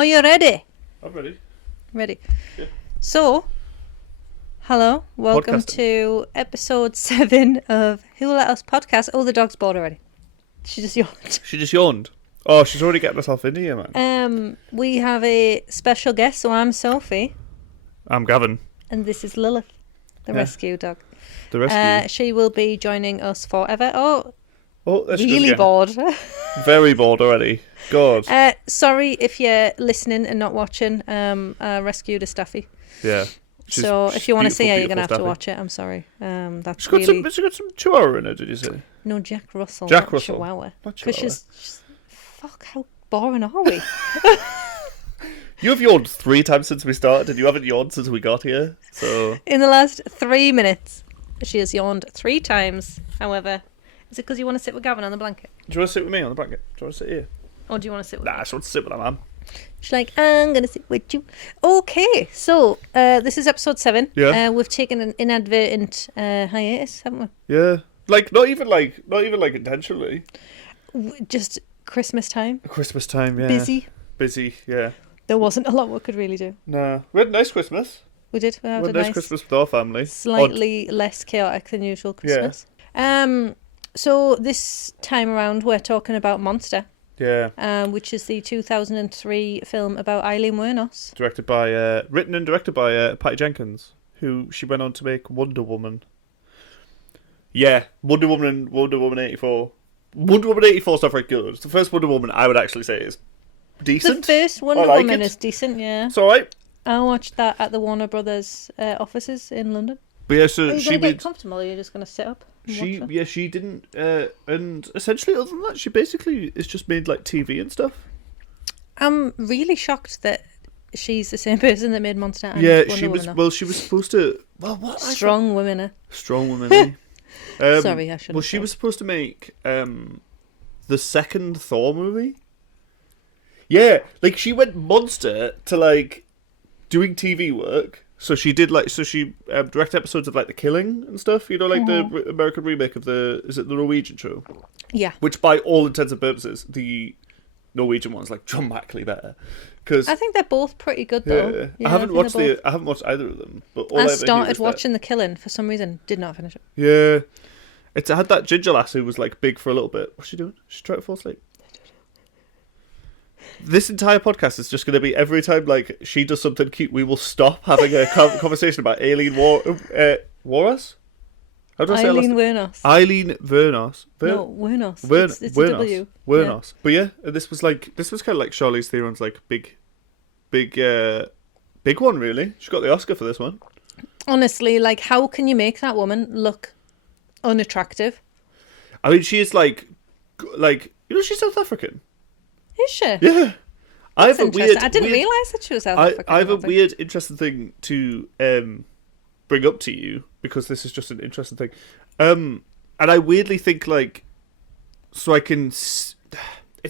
Are you ready? I'm ready. Ready. Yeah. So, hello. Welcome Podcasting. to episode 7 of Who Let Us podcast. Oh, the dog's bored already. She just yawned. She just yawned. Oh, she's already getting herself into here, man. We have a special guest. So I'm Sophie. I'm Gavin. And this is Lilith, the rescue dog. The rescue. She will be joining us forever. Oh, There she goes really again. bored. Very bored already. God. Sorry if you're listening and not watching. I rescued a staffy. Yeah. So if you want to see her, you're going to have to Staffy. watch it. I'm sorry. That's She's got, really... she got some Chihuahua in her, did you say? No, Jack Russell. Jack not Russell. Chihuahua. Not Because Chihuahua. she's... Fuck, how boring are we? You have yawned 3 times since we started, and you haven't yawned since we got here. So In the last 3 minutes, she has yawned 3 times. However, is it because you want to sit with Gavin on the blanket? do you want to sit with me on the blanket? Do you want to sit here? Or do you want to sit with Nah, me? I just want to sit with my mum. She's like, I'm going to sit with you. Okay, so this is episode 7. Yeah. We've taken an inadvertent hiatus, haven't we? Yeah. Not even intentionally. Just Christmas time. Christmas time, yeah. Busy. Yeah. There wasn't a lot we could really do. Nah. We had a nice Christmas. We did. We had We a had a nice nice Christmas with our family. slightly less chaotic than usual Christmas. So this time around we're talking about Monster, which is the 2003 film about Aileen Wuornos. Written and directed by Patty Jenkins, who she went on to make Wonder Woman. Yeah, Wonder Woman and Wonder Woman 84. Wonder Woman 84 is not very good. The first Wonder Woman I would actually say is decent. The first Wonder I like Woman it. is decent, yeah. It's alright. I watched that at the Warner Brothers offices in London. But yeah, Are so you she going to get made... comfortable or are you just going to sit up and watch it? She didn't... and essentially, other than that, she basically is just made like TV and stuff. I'm really shocked that she's the same person that made Monster and Yeah, Wonder she was... Woman. Well, she was supposed to... Well, what? Strong women. Strong woman, eh? Sorry, I shouldn't Well, she say. was supposed to make the second Thor movie. Yeah, like she went monster to like doing TV work. So she did she directed episodes of like The Killing and stuff. You know, like the American remake of the Norwegian show, Yeah. which by all intents and purposes the Norwegian one's like dramatically better. Because I think they're both pretty good though. Yeah, I haven't think watched they're both- I haven't watched either of them. But all I ever hear started is that- watching The Killing for some reason. Did not finish it. Yeah. It had that ginger lass who was like big for a little bit. What's she doing? She's trying to fall asleep. This entire podcast is just going to be every time like she does something cute, we will stop having a conversation about Aileen Wuornos. How do I say her last Aileen name? Wuornos. Aileen Wuornos. No, Wuornos. It's a Wuornos. W. Wuornos. But yeah, this was kind of like Charlize Theron's like big one really. She got the Oscar for this one. Honestly, like, how can you make that woman look unattractive? I mean, she is like she's South African. Is she? Yeah. I have a Interesting. weird. I didn't weird- realise that she was South African. I have a don't think. weird, interesting thing to bring up to you because this is just an interesting thing, and I weirdly think like, so I can. It's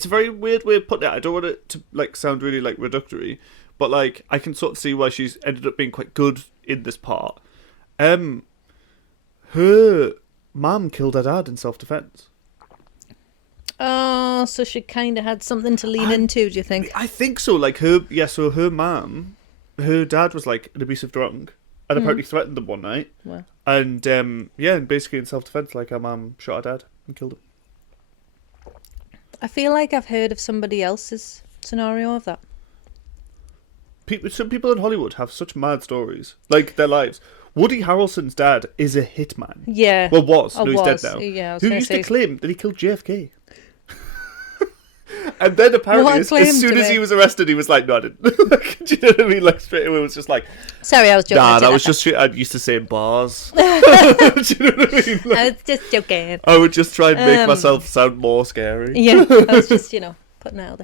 a very weird way of putting it. I don't want it to like sound really like reductory, but like I can sort of see why she's ended up being quite good in this part. Her mum killed her dad in self-defense. Oh, so she kind of had something to lean into, do you think? I think so. Like so her mum, her dad was like an abusive drunk and apparently threatened them one night. Well, And and basically in self-defense, like her mum shot her dad and killed him. I feel like I've heard of somebody else's scenario of that. Some people in Hollywood have such mad stories, like their lives. Woody Harrelson's dad is a hitman. Yeah. Well, was. Oh, No, he's was. dead now. Yeah, I was Who gonna used say- to claim that he killed JFK. And then apparently, What claim as soon to as he make? was arrested, he was like, "No, I didn't." Do you know what I mean? Like straight away, it was just like, Sorry, I was joking. "Nah, I that did was just shit I used to say in bars." Do you know what I mean? Like, I was just joking. I would just try and make myself sound more scary. Yeah, I was just, putting it out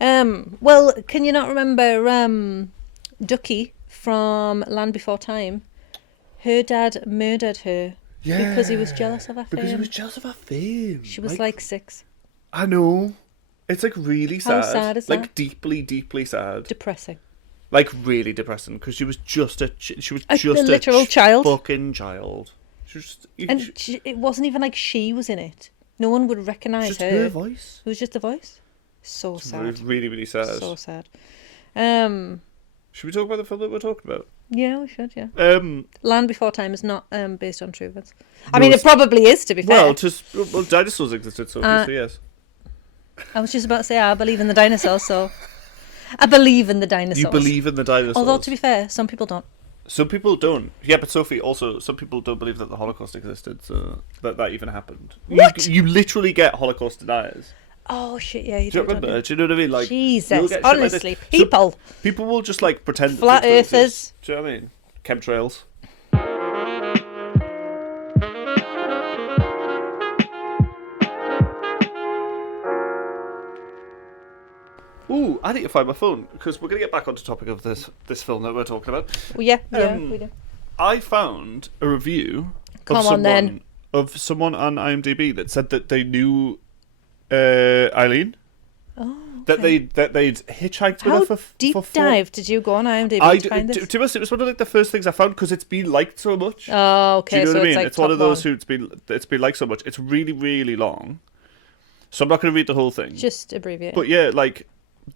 there. Well, can you not remember Ducky from Land Before Time? Her dad murdered her because he was jealous of her fame. Because he was jealous of her fame. She was like 6. I know. It's like really sad. How sad is like that? deeply, deeply sad. Depressing. Like really depressing because she was just a literal child. Fucking child. She was just, And it wasn't even like she was in it. No one would recognise just her. her voice. It was just a voice. So It sad. was really, really sad. So sad. Should we talk about the film that we're talking about? Yeah, we should, yeah. Land Before Time is not based on true events. I mean, it probably is, to be fair. Well, dinosaurs existed, so obviously, yes. I was just about to say, I believe in the dinosaurs, so... I believe in the dinosaurs. You believe in the dinosaurs? Although, to be fair, some people don't. Some people don't. Yeah, but Sophie, also, some people don't believe that the Holocaust existed, so that even happened. What? You literally get Holocaust deniers. Oh, shit, yeah, you do. You remember? Do you know what I mean? Like, Jesus, honestly, like people. So people will just, like, pretend... Flat earthers. Do you know what I mean? Chemtrails. Ooh, I need to find my phone, because we're going to get back onto the topic of this film that we're talking about. Well, yeah, we do. I found a review of someone on IMDb that said that they knew Aileen. Oh, okay. That they'd hitchhiked with her for deep dive did you go on IMDb to find this? To be honest, it was one of like the first things I found because it's been liked so much. Oh, okay. Do you know what I mean? Like it's one of those who it's been liked so much. It's really, really long, so I'm not going to read the whole thing. Just abbreviate. But yeah, like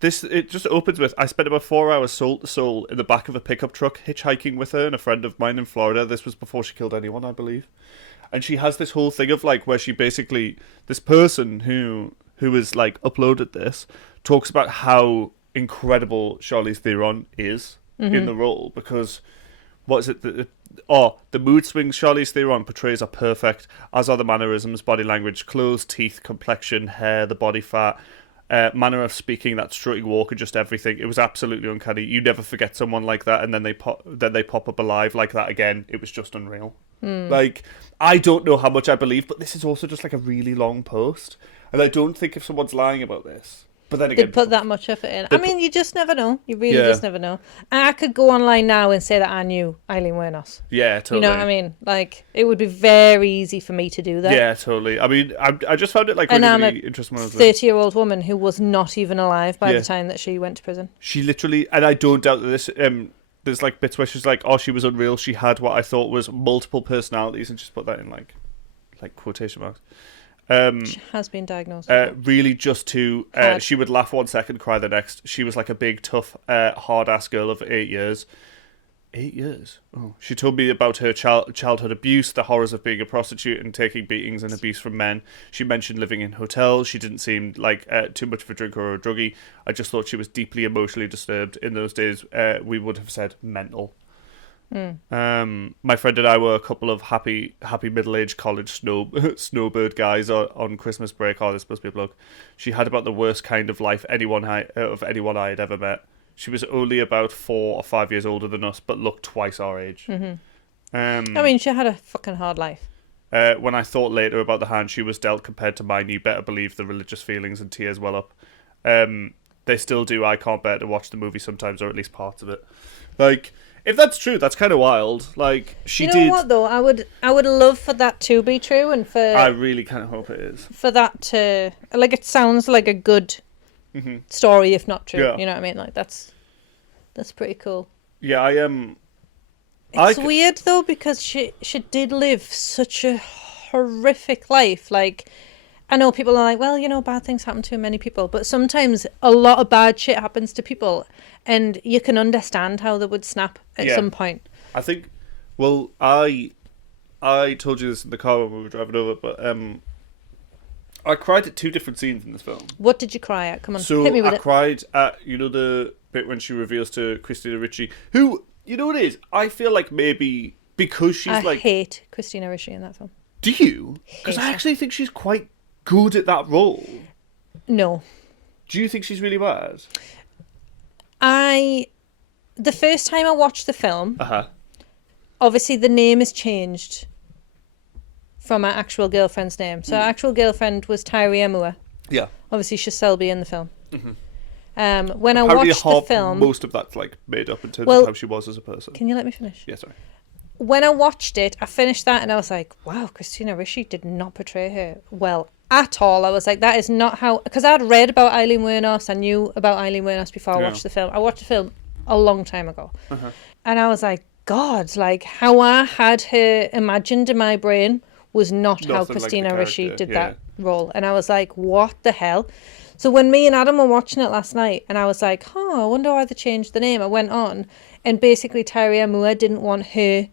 this, it just opens with, I spent about 4 hours soul to soul in the back of a pickup truck hitchhiking with her and a friend of mine in Florida. This was before she killed anyone, I believe. And she has this whole thing of like where she basically, this person who has like uploaded this talks about how incredible Charlize Theron is in the role, because what is it? The mood swings Charlize Theron portrays are perfect, as are the mannerisms, body language, clothes, teeth, complexion, hair, the body fat, manner of speaking, that strutting walk, and just everything. It was absolutely uncanny. You never forget someone like that, and then they pop up alive like that again. It was just unreal. Like, I don't know how much I believe, but this is also just like a really long post, and I don't think if someone's lying about this. But then again, they'd put that much effort in. I mean, you just never know. You really just never know. And I could go online now and say that I knew Aileen Wuornos. Yeah, totally. You know what I mean? Like, it would be very easy for me to do that. Yeah, totally. I mean, I just found it like really, really interesting. And I'm a 30-year-old woman who was not even alive by the time that she went to prison. She literally, and I don't doubt that this. There's like bits where she's like, "Oh, she was unreal. She had what I thought was multiple personalities," and just put that in like quotation marks. She has been diagnosed. Really, just to she would laugh 1 second, cry the next. She was like a big, tough, hard-ass girl of 8 years. 8 years? Oh. She told me about her childhood abuse, the horrors of being a prostitute and taking beatings and abuse from men. She mentioned living in hotels. She didn't seem like too much of a drinker or a druggie. I just thought she was deeply emotionally disturbed. In those days, we would have said mental. My friend and I were a couple of happy middle-aged college snowbird guys on Christmas break. Oh, this must be a bloke. She had about the worst kind of life anyone I had ever met. She was only about 4 or 5 years older than us, but looked twice our age. I mean, she had a fucking hard life. When I thought later about the hand she was dealt compared to mine, you better believe the religious feelings and tears well up. They still do. I can't bear to watch the movie sometimes, or at least parts of it. Like, if that's true, that's kind of wild. Like, she did. You know what though? I would love for that to be true, and for I really kind of hope it is. For that to it sounds like a good story, if not true. Yeah. You know what I mean? Like that's pretty cool. Yeah, I am. It's weird though, because she did live such a horrific life. Like, I know people are like, well, you know, bad things happen to many people, but sometimes a lot of bad shit happens to people, and you can understand how they would snap at some point. I think, well, I told you this in the car when we were driving over, but I cried at 2 different scenes in this film. What did you cry at? Come on, so hit me with it. I cried at, you know, the bit when she reveals to Christina Ricci, who, you know what it is? I feel like maybe because she's I hate Christina Ricci in that film. Do you? Because I actually think she's quite good at that role. No. Do you think she's really bad? The first time I watched the film, obviously the name is changed from our actual girlfriend's name. So our actual girlfriend was Tyree Emua. Yeah. Obviously she's Selby in the film. When apparently I watched the film, most of that's like made up in terms of how she was as a person. Can you let me finish? Yeah, sorry. When I watched it, I finished that and I was like, wow, Christina Ricci did not portray her well at all. I was like, that is not how... Because I'd read about Aileen Wuornos. I knew about Aileen Wuornos before I watched the film. I watched the film a long time ago. And I was like, God, like how I had her imagined in my brain was not how Christina Ricci did that role. And I was like, what the hell? So when me and Adam were watching it last night, and I was like, I wonder why they changed the name. I went on, and basically Tyria Moore didn't want her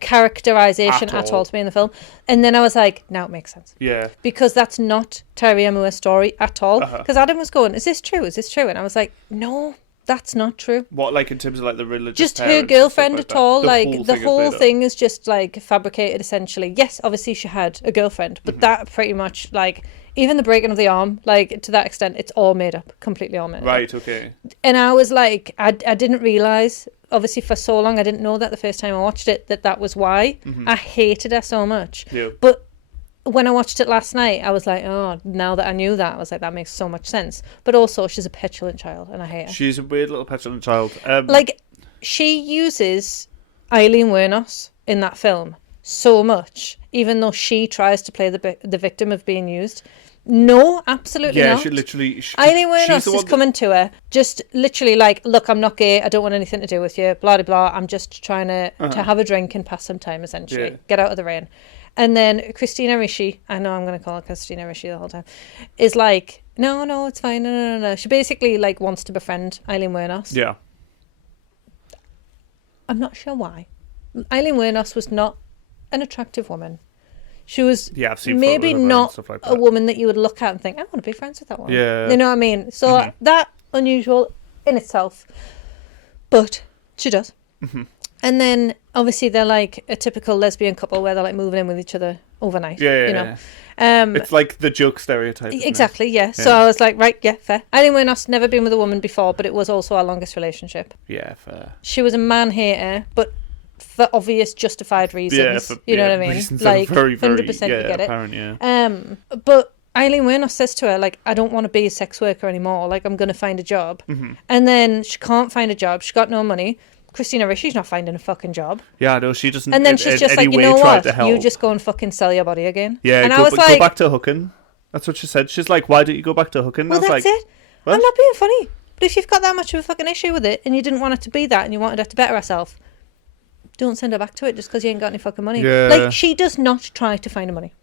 characterization at all to be in the film. And then I was like, now it makes sense. Yeah. Because that's not Tyria Moore's story at all. Because Adam was going, is this true? Is this true? And I was like, no, that's not true. What, like in terms of like the religious just her girlfriend at all? Like the whole thing is just like fabricated essentially. Yes, obviously she had a girlfriend, but that pretty much like even the breaking of the arm, like to that extent, it's all made up, completely all made up. Right, okay. And I was like, I didn't realise, obviously for so long, I didn't know that the first time I watched it, that was why. I hated her so much. Yeah. But when I watched it last night, I was like, oh, now that I knew that, I was like, that makes so much sense. But also, she's a petulant child, and I hate her. She's a weird little petulant child. Like, she uses Aileen Wuornos in that film so much, even though she tries to play the victim of being used. No, absolutely not. Yeah, she literally... Aileen Wuornos is coming to her, just literally like, look, I'm not gay, I don't want anything to do with you, blah, blah, blah. I'm just trying to have a drink and pass some time, essentially. Yeah. Get out of the rain. And then Christina Ricci, I know I'm going to call her Christina Ricci the whole time, is like, no, it's fine, no. She basically like wants to befriend Aileen Wuornos. Yeah. I'm not sure why. Aileen Wuornos was not an attractive woman. She was maybe not like a woman that you would look at and think, I want to be friends with that woman. Yeah. You know what I mean? So that unusual in itself. But she does. And then obviously they're like a typical lesbian couple where they're like moving in with each other overnight. Yeah. It's like the joke stereotype. Exactly, yeah. So I was like, right, yeah, fair. Aileen Wuornos never been with a woman before, but it was also our longest relationship. Yeah, fair. She was a man hater, but for obvious justified reasons. You know what I mean? Like very, 100% you get apparent, it. But Aileen Wuornos says to her, like, I don't want to be a sex worker anymore. Like, I'm going to find a job. And then she can't find a job. She's got no money. Christina Ricci's not finding a fucking job. Yeah, no, she doesn't. And then she's just like, you know what? You just go and fucking sell your body again. Yeah, and I was like, go back to hooking. That's what she said. She's like, why don't you go back to hooking? Well, that's like, it. What? I'm not being funny. But if you've got that much of a fucking issue with it and you didn't want it to be that and you wanted her to better herself, don't send her back to it just because you ain't got any fucking money. Yeah. Like, she does not try to find money.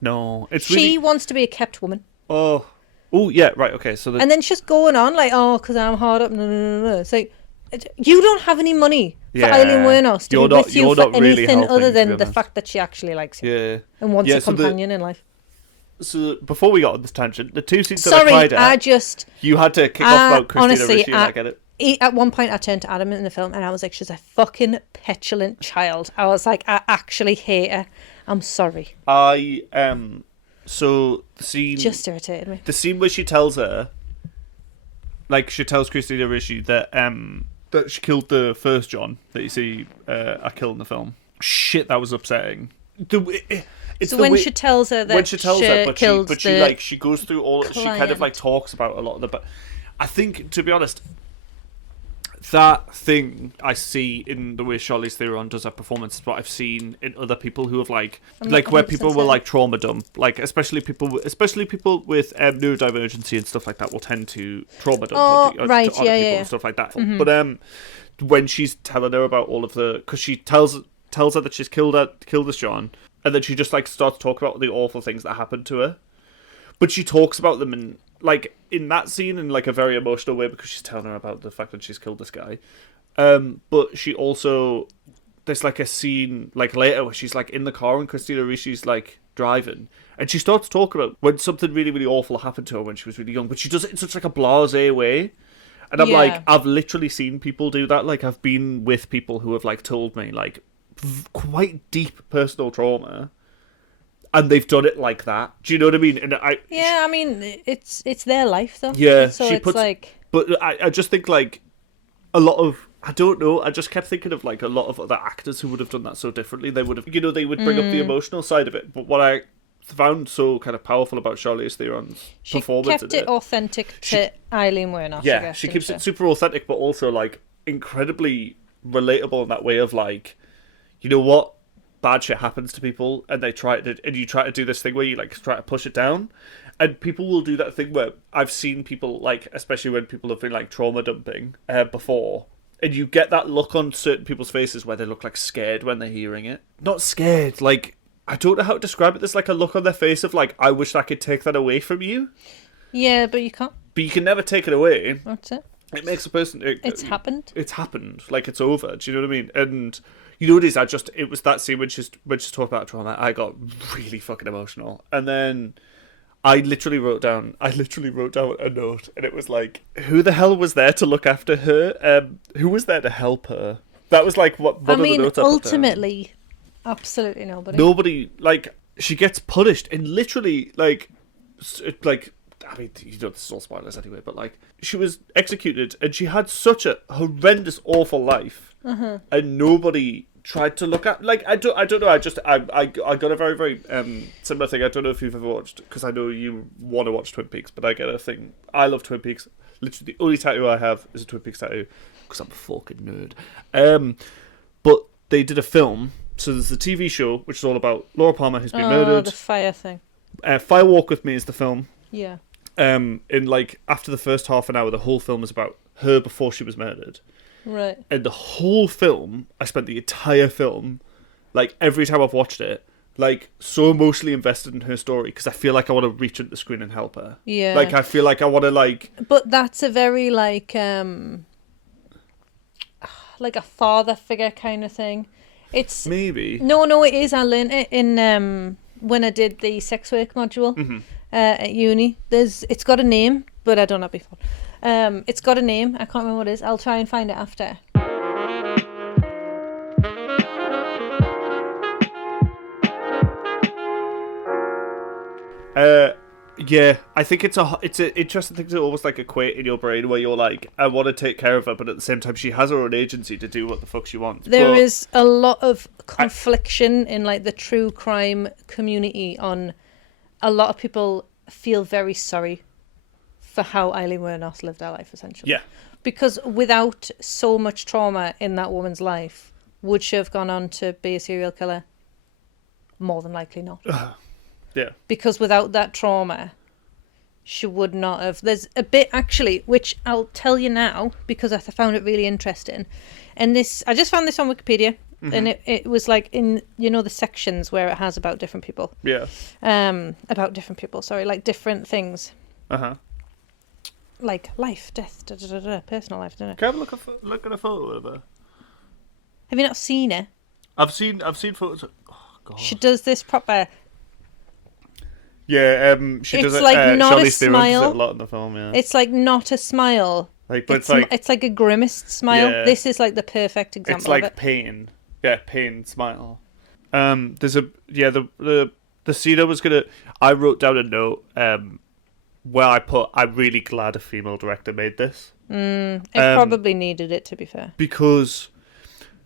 No, it's she wants to be a kept woman. Oh, yeah, right, okay. So and then she's going on like, oh, because I'm hard up. No. It's like, you don't have any money for Aileen Wuornos to be with you for anything other than the fact that she actually likes you and wants a companion in life. So before we got on this tangent, the two scenes that I cried at, you had to kick off about Christina Ricci, and I get it. At one point, I turned to Adam in the film and I was like, she's a fucking petulant child. I was like, I actually hate her. I'm sorry. So the scene just irritated me. The scene where she tells her, like, she tells Christina Ricci that she killed the first John that you see are killed in the film. Shit, that was upsetting. It's so when she tells her that she goes through all. She kind of like talks about a lot of the. But I think, to be honest, that thing I see in the way Charlize Theron does her performance is what I've seen in other people who have like where people will like trauma dump, like especially people with neurodivergency and stuff like that will tend to trauma dump onto people and stuff like that. But when she's telling her about all of because she tells her that she's killed this John, and then she just like starts talking about the awful things that happened to her, but she talks about them in that scene in like a very emotional way because she's telling her about the fact that she's killed this guy. But she also, there's like a scene like later where she's like in the car and Christina Ricci's like driving and she starts talking about when something really, really awful happened to her when she was really young, but she does it in such like a blasé way. And I'm like, I've literally seen people do that. Like I've been with people who have like told me like quite deep personal trauma. And they've done it like that. Do you know what I mean? And I mean, it's their life, though. Yeah, so it's like. But I just think like a lot of I don't know. I just kept thinking of like a lot of other actors who would have done that so differently. They would have, they would bring up the emotional side of it. But what I found so kind of powerful about Charlize Theron's performance, she kept it authentic to Aileen Wuornos. Yeah, I guess, she keeps it super authentic, but also like incredibly relatable in that way of like, you know what. Bad shit happens to people and you try to do this thing where you like try to push it down, and people will do that thing where I've seen people like, especially when people have been like trauma dumping before, and you get that look on certain people's faces where they look like scared when they're hearing it. Not scared, like I don't know how to describe it. There's like a look on their face of like, I wish I could take that away from you. Yeah, but you can't. But you can never take it away. That's it. It makes a person. It's happened. It's happened. Like, it's over. Do you know what I mean? And you know what it is? It was that scene when she's talking about trauma. I got really fucking emotional, and then I literally wrote down a note, and it was like, who the hell was there to look after her? Who was there to help her? That was like what. One of the notes ultimately, absolutely nobody. Nobody. Like, she gets punished, and literally, like. I mean, you know, this is all spoilers anyway, but like, she was executed, and she had such a horrendous, awful life, and nobody tried to look at. Like, I don't know. I got a very, very similar thing. I don't know if you've ever watched, because I know you want to watch Twin Peaks, but I get a thing. I love Twin Peaks. Literally, the only tattoo I have is a Twin Peaks tattoo, because I'm a fucking nerd. But they did a film. So there's the TV show, which is all about Laura Palmer, who's been murdered. The fire thing. Fire Walk With Me is the film. Yeah. In like after the first half an hour, the whole film is about her before she was murdered. Right. And the whole film, I spent the entire film, like every time I've watched it, like so emotionally invested in her story, because I feel like I want to reach into the screen and help her. Yeah. Like, I feel like I want to like. But that's a very like a father figure kind of thing. It's maybe. No, it is. I learned it in when I did the sex work module at uni. It's got a name, but I don't have before. It's got a name. I can't remember what it is. I'll try and find it after. Yeah, I think it's an interesting thing to almost like equate in your brain, where you're like, I want to take care of her, but at the same time she has her own agency to do what the fuck she wants. There is a lot of confliction in like the true crime community. On a lot of people feel very sorry for how Aileen Wuornos lived her life, essentially. Yeah. Because without so much trauma in that woman's life, would she have gone on to be a serial killer? More than likely not. Yeah. Because without that trauma, she would not have. There's a bit, actually, which I'll tell you now, because I found it really interesting. And this, I just found this on Wikipedia, and it was like in, you know, the sections where it has about different people. Yeah. About different people, sorry, like different things. Uh-huh. Like life, death, personal life, don't it? Can I have a look at a photo of her? Have you not seen it? I've seen photos of... Oh, God. She does this proper... Yeah, she does it's it. like not a Charlize Theron does smile. it a lot in the film. Yeah, it's like not a smile. Like, but it's like a grimaced smile. Yeah. This is like the perfect example. It's like of it. pain. Yeah, pain smile. There's the scene I was gonna. I wrote down a note where I put, I'm really glad a female director made this. It probably needed it, to be fair. Because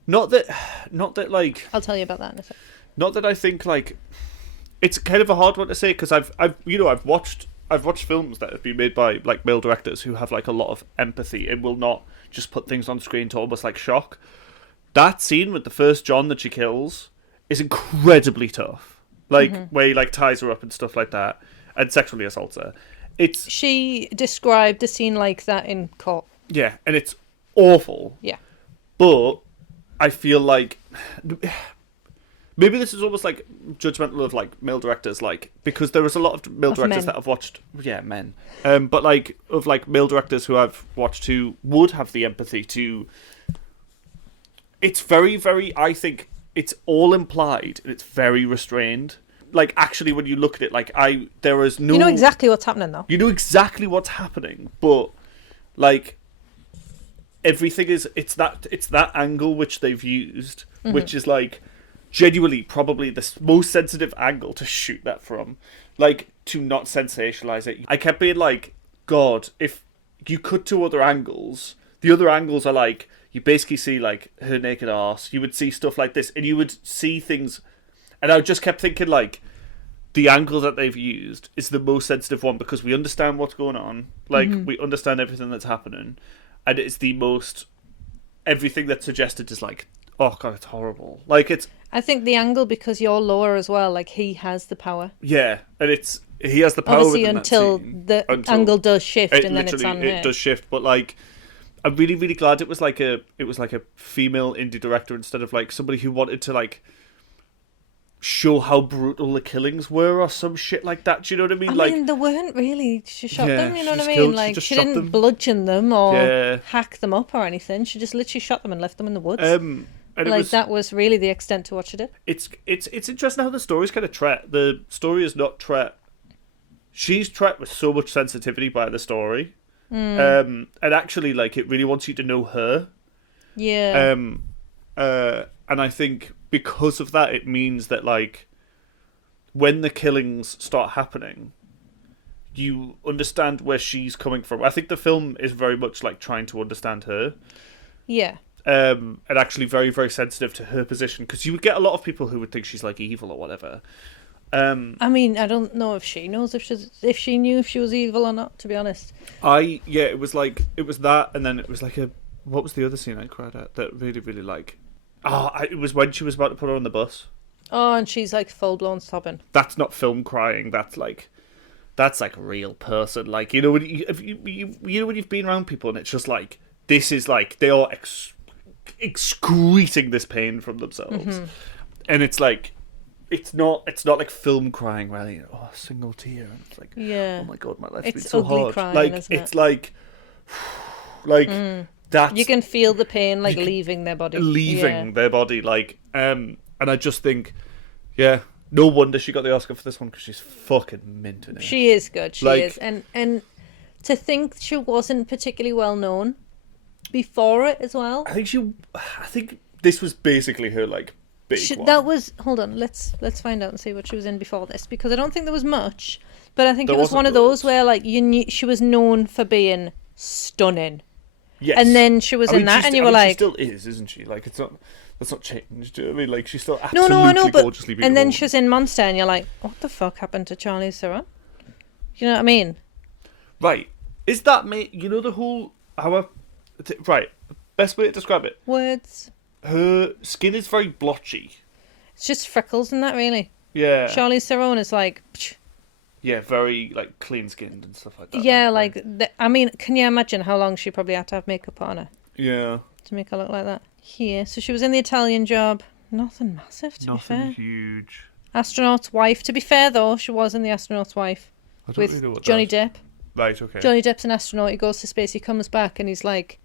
not that like, I'll tell you about that in a sec. not that I think like. It's kind of a hard one to say, because I've watched films that have been made by like male directors who have like a lot of empathy and will not just put things on screen to almost like shock. That scene with the first John that she kills is incredibly tough. Like where he like ties her up and stuff like that and sexually assaults her. She described a scene like that in court. Yeah, and it's awful. Yeah. But I feel like maybe this is almost like judgmental of like male directors, like, because there is a lot of male directors men. that I've watched, men, but like of like male directors who I've watched who would have the empathy to. It's very, very. I think it's all implied and it's very restrained. Like, actually, when you look at it, like there is no. You know exactly what's happening, though. You know exactly what's happening, but like everything is. It's that angle which they've used, which is like. Genuinely, probably the most sensitive angle to shoot that from. Like, to not sensationalize it. I kept being like, God, if you cut to other angles, the other angles are like, you basically see, like, her naked arse. You would see stuff like this, and you would see things... And I just kept thinking, like, the angle that they've used is the most sensitive one, because we understand what's going on. Like, we understand everything that's happening. And it's the most... Everything that's suggested is like, oh, God, it's horrible. Like, it's... I think the angle, because you're lower as well, like, he has the power. Yeah, and he has the power obviously within until that scene, the angle does shift, and then it's on her. It does shift, but like, I'm really, really glad it was like a female indie director instead of like somebody who wanted to like show how brutal the killings were or some shit like that. Do you know what I mean? I mean, they weren't really. She shot them, you know what I mean? Killed, like, she she didn't them. bludgeon them or hack them up or anything. She just literally shot them and left them in the woods. And that was really the extent to what she did. It's interesting how the story's kind of tread. The story is not tread. She's tread with so much sensitivity by the story. And actually, like, it really wants you to know her. Yeah. And I think because of that, it means that, like, when the killings start happening, you understand where she's coming from. I think the film is very much like trying to understand her. Yeah. And actually very, very sensitive to her position, because you would get a lot of people who would think she's like evil or whatever. I mean, I don't know if she knows if she knew if she was evil or not, to be honest. It was that, and then it was like what was the other scene I cried at that really, really like... it was when she was about to put her on the bus. Oh, and she's like full-blown sobbing. That's not film crying, that's like a real person. Like, you know, when when you've been around people and it's just like, this is like, they are excreting this pain from themselves. And it's like, it's not like film crying where you know, a single tear, and it's like, oh my god, my life's been so hard. Crying, like, isn't it's it? like that's, you can feel the pain like leaving their body. Their body, like, and I just think, no wonder she got the Oscar for this one, because she's fucking mint in it. She is good. She is, and to think she wasn't particularly well known before it as well. I think this was basically her like big one. That was, hold on, let's find out and see what she was in before this, because I don't think there was much, but I think it was one of those where like you knew she was known for being stunning. Yes. And then she was in that, and you were like, she still is, is't she? Like, that's not changed. Do you know what I mean? Like, she's still I absolutely know, but gorgeously beautiful. and then she was in Monster, and you're like, what the fuck happened to Charlize Theron? You know what I mean? Right. Is that me? You know the whole right. Best way to describe it. Words. Her skin is very blotchy. It's just freckles and that, really. Yeah. Charlize Theron is like. Psh. Yeah, very like clean skinned and stuff like that. Yeah, I mean, can you imagine how long she probably had to have makeup on her? Yeah. To make her look like that. Here, so she was in The Italian Job. Nothing massive, to be fair. Nothing huge. Astronaut's Wife. To be fair, though, she was in The Astronaut's Wife. I don't with really know what Johnny Depp. Right, okay. Johnny Depp's an astronaut. He goes to space. He comes back and he's like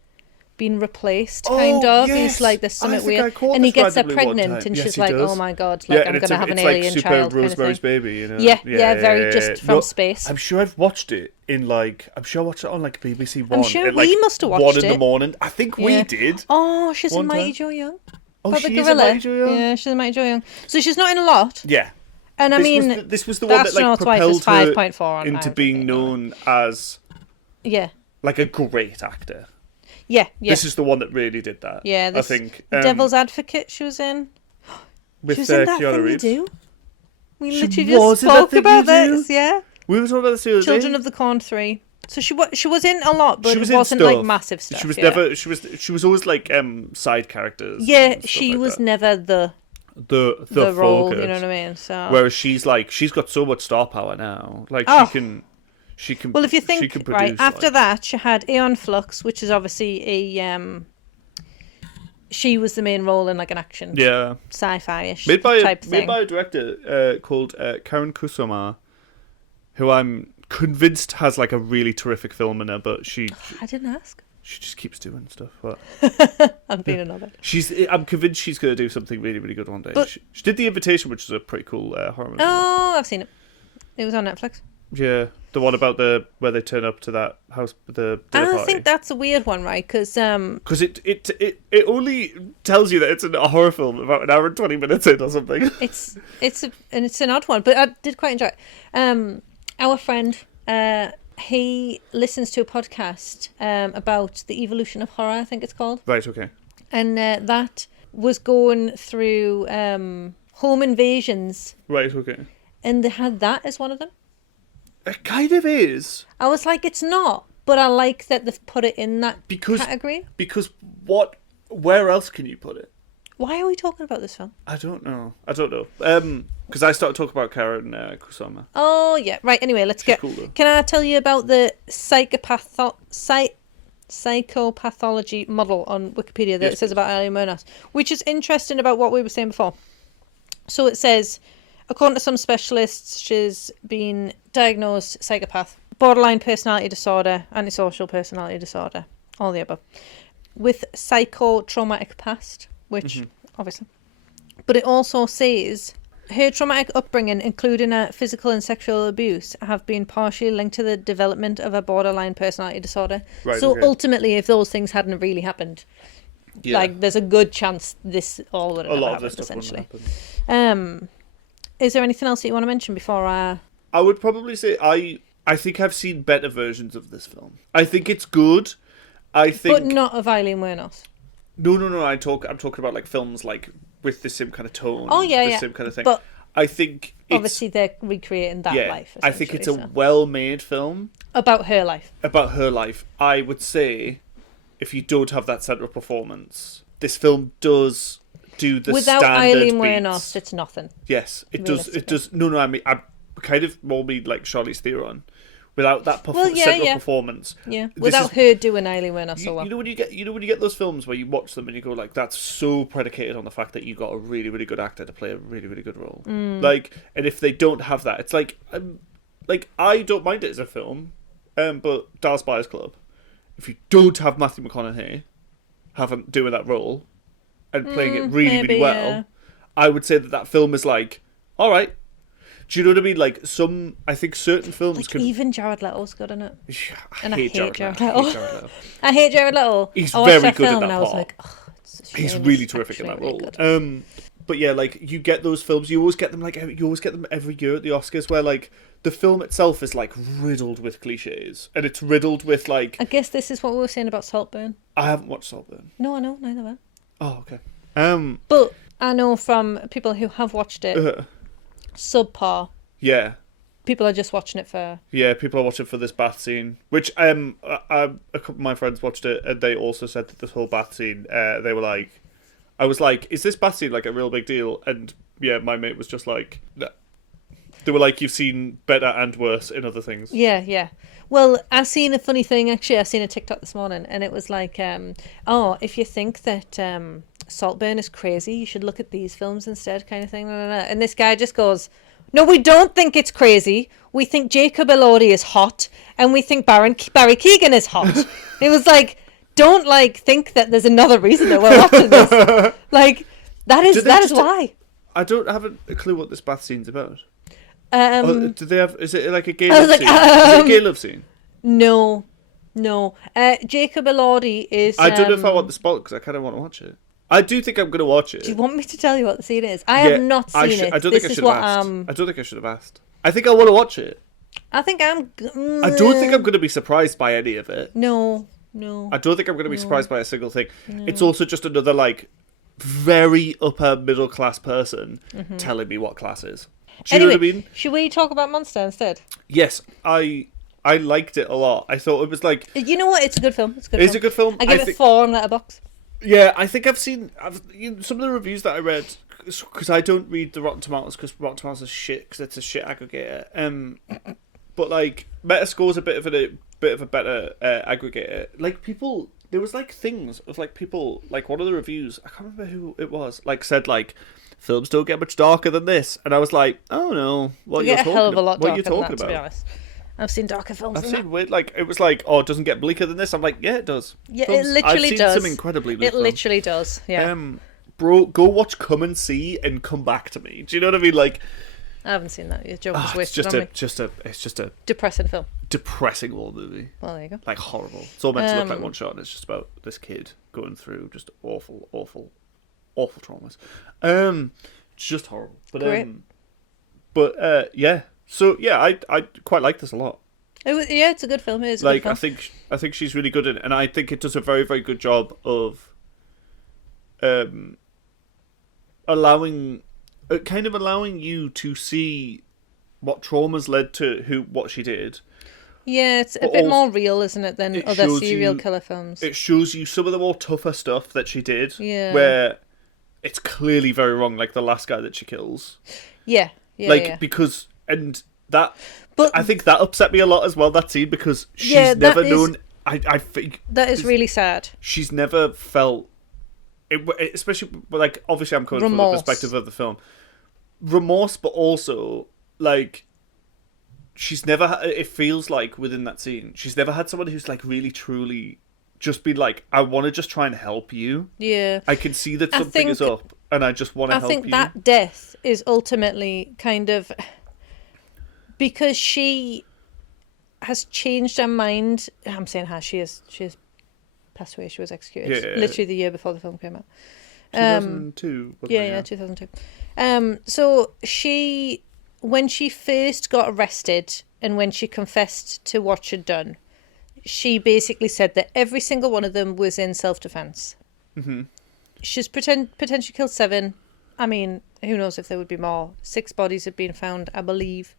been replaced, kind of. Yes. He's like, there's something weird. And he gets her pregnant and she's like, oh my god, like, I'm going to have an alien like child. Super Rosemary's Baby, you know? Yeah, very just from space. I'm sure I've watched it in like, I'm sure I watched it on like BBC One. I'm sure at, we like, must have watched 1 in the morning. I think we did. Oh, she's in one Mighty time. Joe Young. Oh, About the she's in gorilla. Mighty Joe Young? Yeah, she's in Mighty Joe Young. So she's not in a lot. Yeah. And I mean, this was the The one that like Astronaut's Wife is propelled her 5.4 on into IMDb. being known as like a great actor. Yeah. This is the one that really did that. Yeah, I think. Devil's Advocate she was in. With She was in that Keanu thing Reeves. You Do. We She literally was just in that spoke thing about you do? this, yeah. We were talking about this the other day. Children of the Corn 3. So she was in a lot, but She was it in wasn't stuff. like massive stuff. She was never. She was always like side characters. Yeah, and stuff she like was that. never the role. focus. You know what I mean? So Whereas she's got so much star power now. Like she can. well, if you she think can right produce, after like, that, she had Aeon Flux, which is obviously a she was the main role in like an action sci-fi-ish made by type thing. made by a director called Karen Kusama, who I'm convinced has like a really terrific film in her, but I didn't ask. she just keeps doing stuff. But I'm being another. I'm convinced she's going to do something really, really good one day. But- She did The Invitation, which is a pretty cool horror movie. Oh, I've seen it. It was on Netflix. Yeah, the one about where they turn up to that house, the dinner I party. think that's a weird one, right? Because it only tells you that it's a horror film about an hour and 20 minutes in or something. it's an odd one, but I did quite enjoy it. Our friend, he listens to a podcast about the evolution of horror, I think it's called. Right, okay. And that was going through home invasions, Right, okay. and they had that as one of them. It kind of is. I was like, it's not, but I like that they've put it in that category. Because where else can you put it? Why are we talking about this film? I don't know. Because I started talking about Karen Kusama. Oh, yeah. Right, anyway, let's get... cool, though. Can I tell you about the psychopathology model on Wikipedia that Yes, it says about Aileen Wuornos, which is interesting about what we were saying before. So it says, according to some specialists, she's been diagnosed psychopath, borderline personality disorder, antisocial personality disorder, all the above, with psychotraumatic past, which obviously. But it also says her traumatic upbringing, including physical and sexual abuse, have been partially linked to the development of a borderline personality disorder. Right, so okay. ultimately, if those things hadn't really happened, like there's a good chance this all would have a lot happened, of this stuff essentially. wouldn't happen. Is there anything else that you want to mention before I would probably say I think I've seen better versions of this film. I think it's good. I think, but not of Aileen Wuornos. No. I'm talking about like films like with the same kind of tone. Oh yeah, the same kind of thing. But I think obviously they're recreating that life. I think it's a well-made film about her life. About her life. I would say, if you don't have that central performance, this film does do the without standard Aileen beats. Wuornos, it's nothing. Yes, it does. It does. No. I mean, I kind of more mean like Charlize Theron. Without that central performance, without her doing Aileen Wuornos so well. You know when you get those films where you watch them and you go like, that's so predicated on the fact that you got a really really good actor to play a really really good role. Like, and if they don't have that, it's like I don't mind it as a film, but Dallas Buyers Club, if you don't have Matthew McConaughey doing that role and playing it really really well, I would say that film is like, all right. Do you know what I mean? Like I think certain films like can... Even Jared Leto's good in it. I hate Jared Leto. I hate Jared Leto. He's very good in that and I was part. like, oh, it's a shame. He's really terrific in that role. But yeah, like you get those films. You always get them every year at the Oscars, where like the film itself is like riddled with cliches, and it's riddled with like. I guess this is what we were saying about Saltburn. I haven't watched Saltburn. No, I know, neither have I. Oh, okay. But I know from people who have watched it. Subpar. Yeah. People are just watching it for... Yeah, people are watching for this bath scene, which a couple of my friends watched it, and they also said that this whole bath scene, they were like... I was like, is this bath scene like a real big deal? And yeah, my mate was just like... No. They were like, you've seen better and worse in other things. Yeah. Well, I seen a funny thing, actually. I seen a TikTok this morning, and it was like, if you think that Saltburn is crazy, you should look at these films instead, kind of thing. And this guy just goes, no, we don't think it's crazy. We think Jacob Elordi is hot, and we think Barry Keoghan is hot. It was like, don't think that there's another reason that we're watching this. Like, that is why. I don't have a clue what this bath scene's about. Do they have? Is it like a gay love scene? Is it a gay love scene? No. Jacob Elordi is. I don't know if I want the spot because I kind of want to watch it. I do think I'm going to watch it. Do you want me to tell you what the scene is? I have not seen it. I don't think I should have asked. I don't think I should have asked. I think I want to watch it. I think I'm. I don't think I'm going to be surprised by any of it. No. I don't think I'm going to be surprised by a single thing. No. It's also just another very upper middle class person telling me what class is. Do you know what I mean? Should we talk about Monster instead? Yes, I liked it a lot. I thought it was like... You know what? It's a good film. It's a good film. I give it 4 on Letterboxd. Yeah, I think I've seen some of the reviews that I read, because I don't read the Rotten Tomatoes, because Rotten Tomatoes is shit, because it's a shit aggregator. But Metascore's a bit of a better aggregator. There was things of people, one of the reviews, I can't remember who it was, said films don't get much darker than this, and I was like, oh no, what are you talking about? What are you talking about? To be honest. I've seen darker films. I've seen weird, it was oh, it doesn't get bleaker than this. I'm like, yeah, it does. Yeah, it literally does. I've seen some incredibly bleak films. Literally does. Yeah. Bro, go watch Come and See and come back to me. Do you know what I mean? I haven't seen that. Your joke was wasted on me. It's just a depressing film. Depressing war movie. Well, there you go. Horrible. It's all meant to look like one shot, and it's just about this kid going through just awful traumas. Just horrible. But yeah. So yeah, I quite like this a lot. It's a good film. It is a good film. I think she's really good in it, and I think it does a very, very good job of allowing you to see what traumas led to what she did. Yeah, it's a bit more real, isn't it, than other serial killer films? It shows you some of the more tougher stuff that she did. Yeah. Where it's clearly very wrong, like the last guy that she kills. Yeah. Because and that. But I think that upset me a lot as well, that scene, because she's never known. I think that is really sad. She's never felt, especially obviously I'm coming from the perspective of the film, remorse, but also like she's never. It feels like within that scene, she's never had someone who's like really truly just been like, I want to just try and help you. Yeah, I can see that something is up, and I just want to help you. I think that death is ultimately kind of because she has changed her mind. I'm saying she has passed away. She was executed literally the year before the film came out. 2002. Yeah, 2002. So when she first got arrested and when she confessed to what she'd done, she basically said that every single one of them was in self-defense. Mm-hmm. She's potentially killed 7. I mean, who knows if there would be more. 6 bodies have been found, I believe.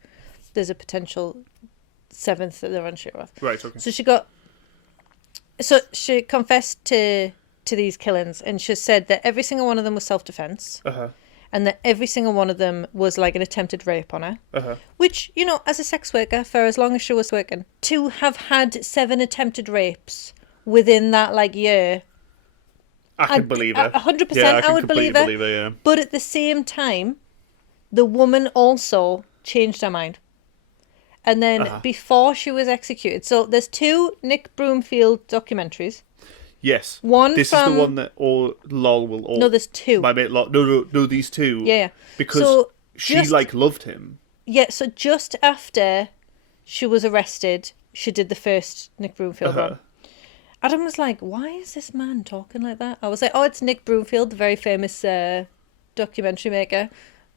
There's a potential 7th that they're unsure of. Right. Okay. So she confessed to these killings, and she said that every single one of them was self-defense, and that every single one of them was like an attempted rape on her. Which, you know, as a sex worker, for as long as she was working, to have had 7 attempted rapes within that like year, I can believe it. 100%, yeah, I would believe it. Yeah. But at the same time, the woman also changed her mind. And then before she was executed, so there's 2 Nick Broomfield documentaries. Yes. This is the one that Lol will all. No, there's 2. My mate Lol. No, these 2. Yeah. Because she loved him. Yeah, so just after she was arrested, she did the first Nick Broomfield one. Adam was like, why is this man talking like that? I was like, oh, it's Nick Broomfield, the very famous documentary maker.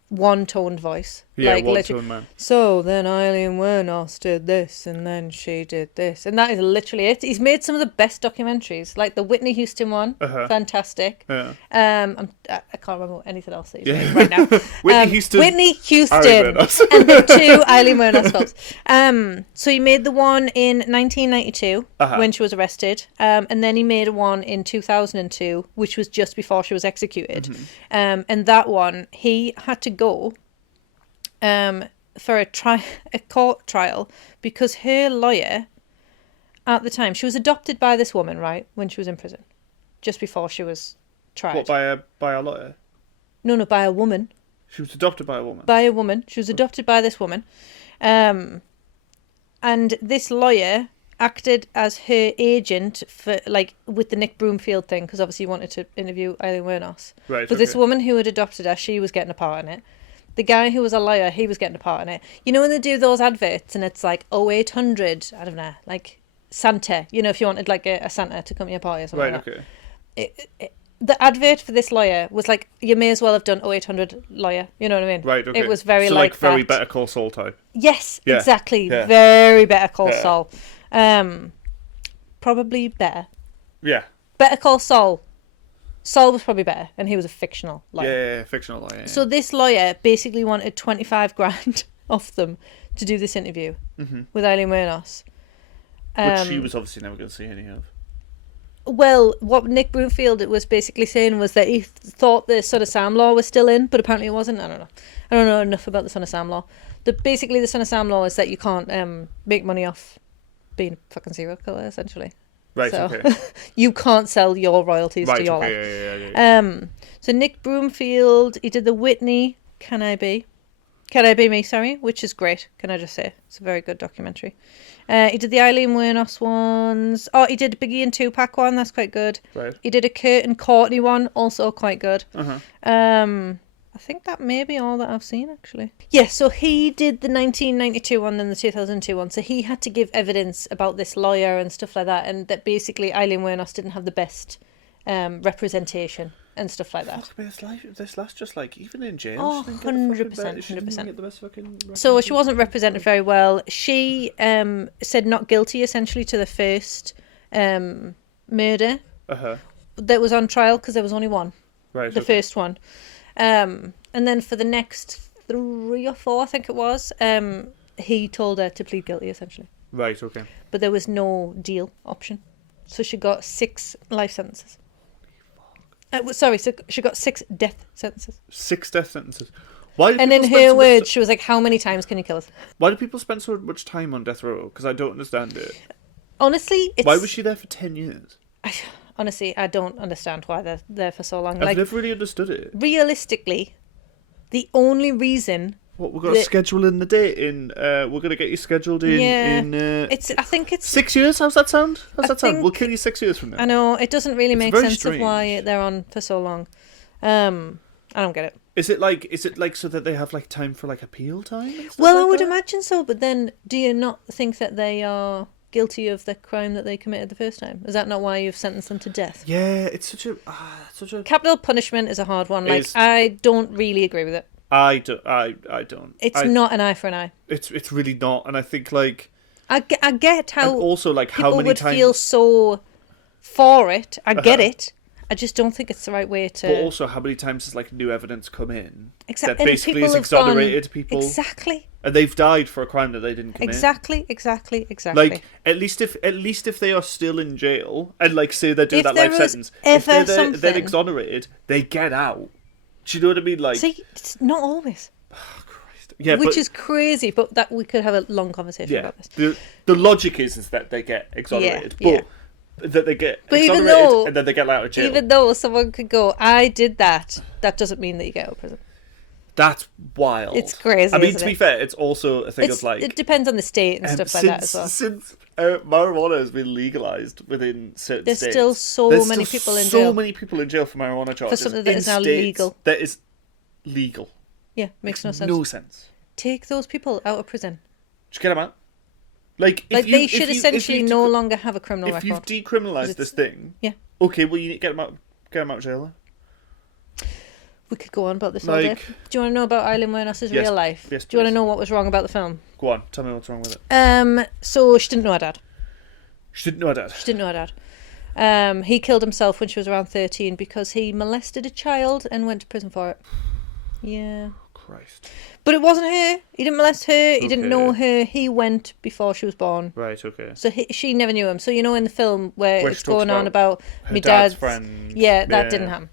One-toned voice. Yeah, like, one-toned man. So then Aileen Wuornos did this, and then she did this. And that is literally it. He's made some of the best documentaries, like the Whitney Houston one. Fantastic. Yeah. I can't remember anything else that he's made right now. Whitney Houston. And the 2 Aileen Wuornos films. So he made the one in 1992 when she was arrested. And then he made one in 2002, which was just before she was executed. And that one, he had to go for a court trial because her lawyer at the time, she was adopted by this woman, right, when she was in prison, just before she was tried. What, by a lawyer? No, by a woman. She was adopted by a woman? By a woman. She was adopted by this woman. And this lawyer acted as her agent for, like, with the Nick Broomfield thing, because obviously he wanted to interview Aileen Wuornos. Right. But this woman who had adopted her, she was getting a part in it. The guy who was a lawyer, he was getting a part in it. You know when they do those adverts and it's like 0800, I don't know, like Santa, you know, if you wanted like a Santa to come to your party or something like that. Okay. The advert for this lawyer was like, you may as well have done 0800 lawyer, you know what I mean? Right, okay. It was very so like very that. Better Call Saul type. Yes, exactly. Yeah. Very Better Call Saul. Probably better. Yeah. Better Call Saul. Saul was probably better, and he was a fictional lawyer. Yeah, fictional lawyer. Yeah. So this lawyer basically wanted 25 grand off them to do this interview with Aileen Wuornos. Which she was obviously never going to see any of. Well, what Nick Broomfield was basically saying was that he thought the Son of Sam law was still in, but apparently it wasn't. I don't know enough about the Son of Sam law. Basically, the Son of Sam law is that you can't make money off being a fucking serial killer, essentially. Right, so, okay. You can't sell your royalties to your life. Yeah. So Nick Broomfield, he did the Whitney, Can I Be Me, sorry, which is great, can I just say. It's a very good documentary. He did the Aileen Wuornos ones. Oh, he did a Biggie and Tupac one, that's quite good. Right. He did a Kurt and Courtney one, also quite good. I think that may be all that I've seen, actually. Yeah, so he did the 1992 one and the 2002 one. So he had to give evidence about this lawyer and stuff like that, and that basically Aileen Wuornos didn't have the best representation and stuff like that. This last just like, even in jail, oh, 100%, 100%. So she wasn't represented very well. She said not guilty, essentially, to the first murder that was on trial, because there was only one. Right, the first one. And then for the next 3 or 4, I think it was, he told her to plead guilty, essentially. Right, okay. But there was no deal option. So she got 6 life sentences. So she got 6 death sentences. 6 death sentences. Why? And in her words, she was like, how many times can you kill us? Why do people spend so much time on death row? Because I don't understand it. Honestly, why was she there for 10 years? Honestly, I don't understand why they're there for so long. I've never really understood it. Realistically, The only reason... What, we've got to schedule in the date in... we're going to get you scheduled in... I think it's... 6 years? How's that sound? We'll kill you 6 years from now. I know, it doesn't really make sense strange. of why they're on for so long. I don't get it. Is it like so that they have like time for like appeal time? Well, I would imagine so, but then do you not think that they are guilty of the crime that they committed the first time? Is that not why you've sentenced them to death? Yeah, it's such a capital punishment is a hard one. Like, I don't really agree with it. I don't. It's not an eye for an eye. It's really not, and I think like I get how and also like people how many would times feel so for it. I get it. I just don't think it's the right way to. But also, how many times has like new evidence come in Exactly. that basically has exonerated people? Exactly. And they've died for a crime that they didn't commit. Exactly. Like at least if they are still in jail and like say they're doing that life sentence, if they're exonerated, they get out. Do you know what I mean? Like, see, it's not always. Oh, Christ. Yeah, which is crazy, but that we could have a long conversation about this. The logic is that they get exonerated, but that they get exonerated and then they get out of jail. Even though someone could go, I did that doesn't mean that you get out of prison. That's wild. It's crazy. I mean, to be fair, it's also a thing of like... It depends on the state and stuff like that as well. Since marijuana has been legalised within certain states... There's still so many people in jail. So many people in jail for marijuana charges. For something that is now legal. That is legal. Yeah, makes no sense. No sense. Take those people out of prison. Just get them out. Like they should essentially no longer have a criminal record. If you've decriminalised this thing... Yeah. Okay, well, you need to get them out of jail then. We could go on about this all day. Do you want to know about Aileen Wuornos' real life? Yes, do you want to know what was wrong about the film? Go on, tell me what's wrong with it. So she didn't know her dad. She didn't know her dad. He killed himself when she was around 13 because he molested a child and went to prison for it. Yeah. Christ. But it wasn't her. He didn't molest her. He didn't know her. He went before she was born. Right, okay. So she never knew him. So you know in the film where it's going on about her my dad's friend. Yeah, that didn't happen.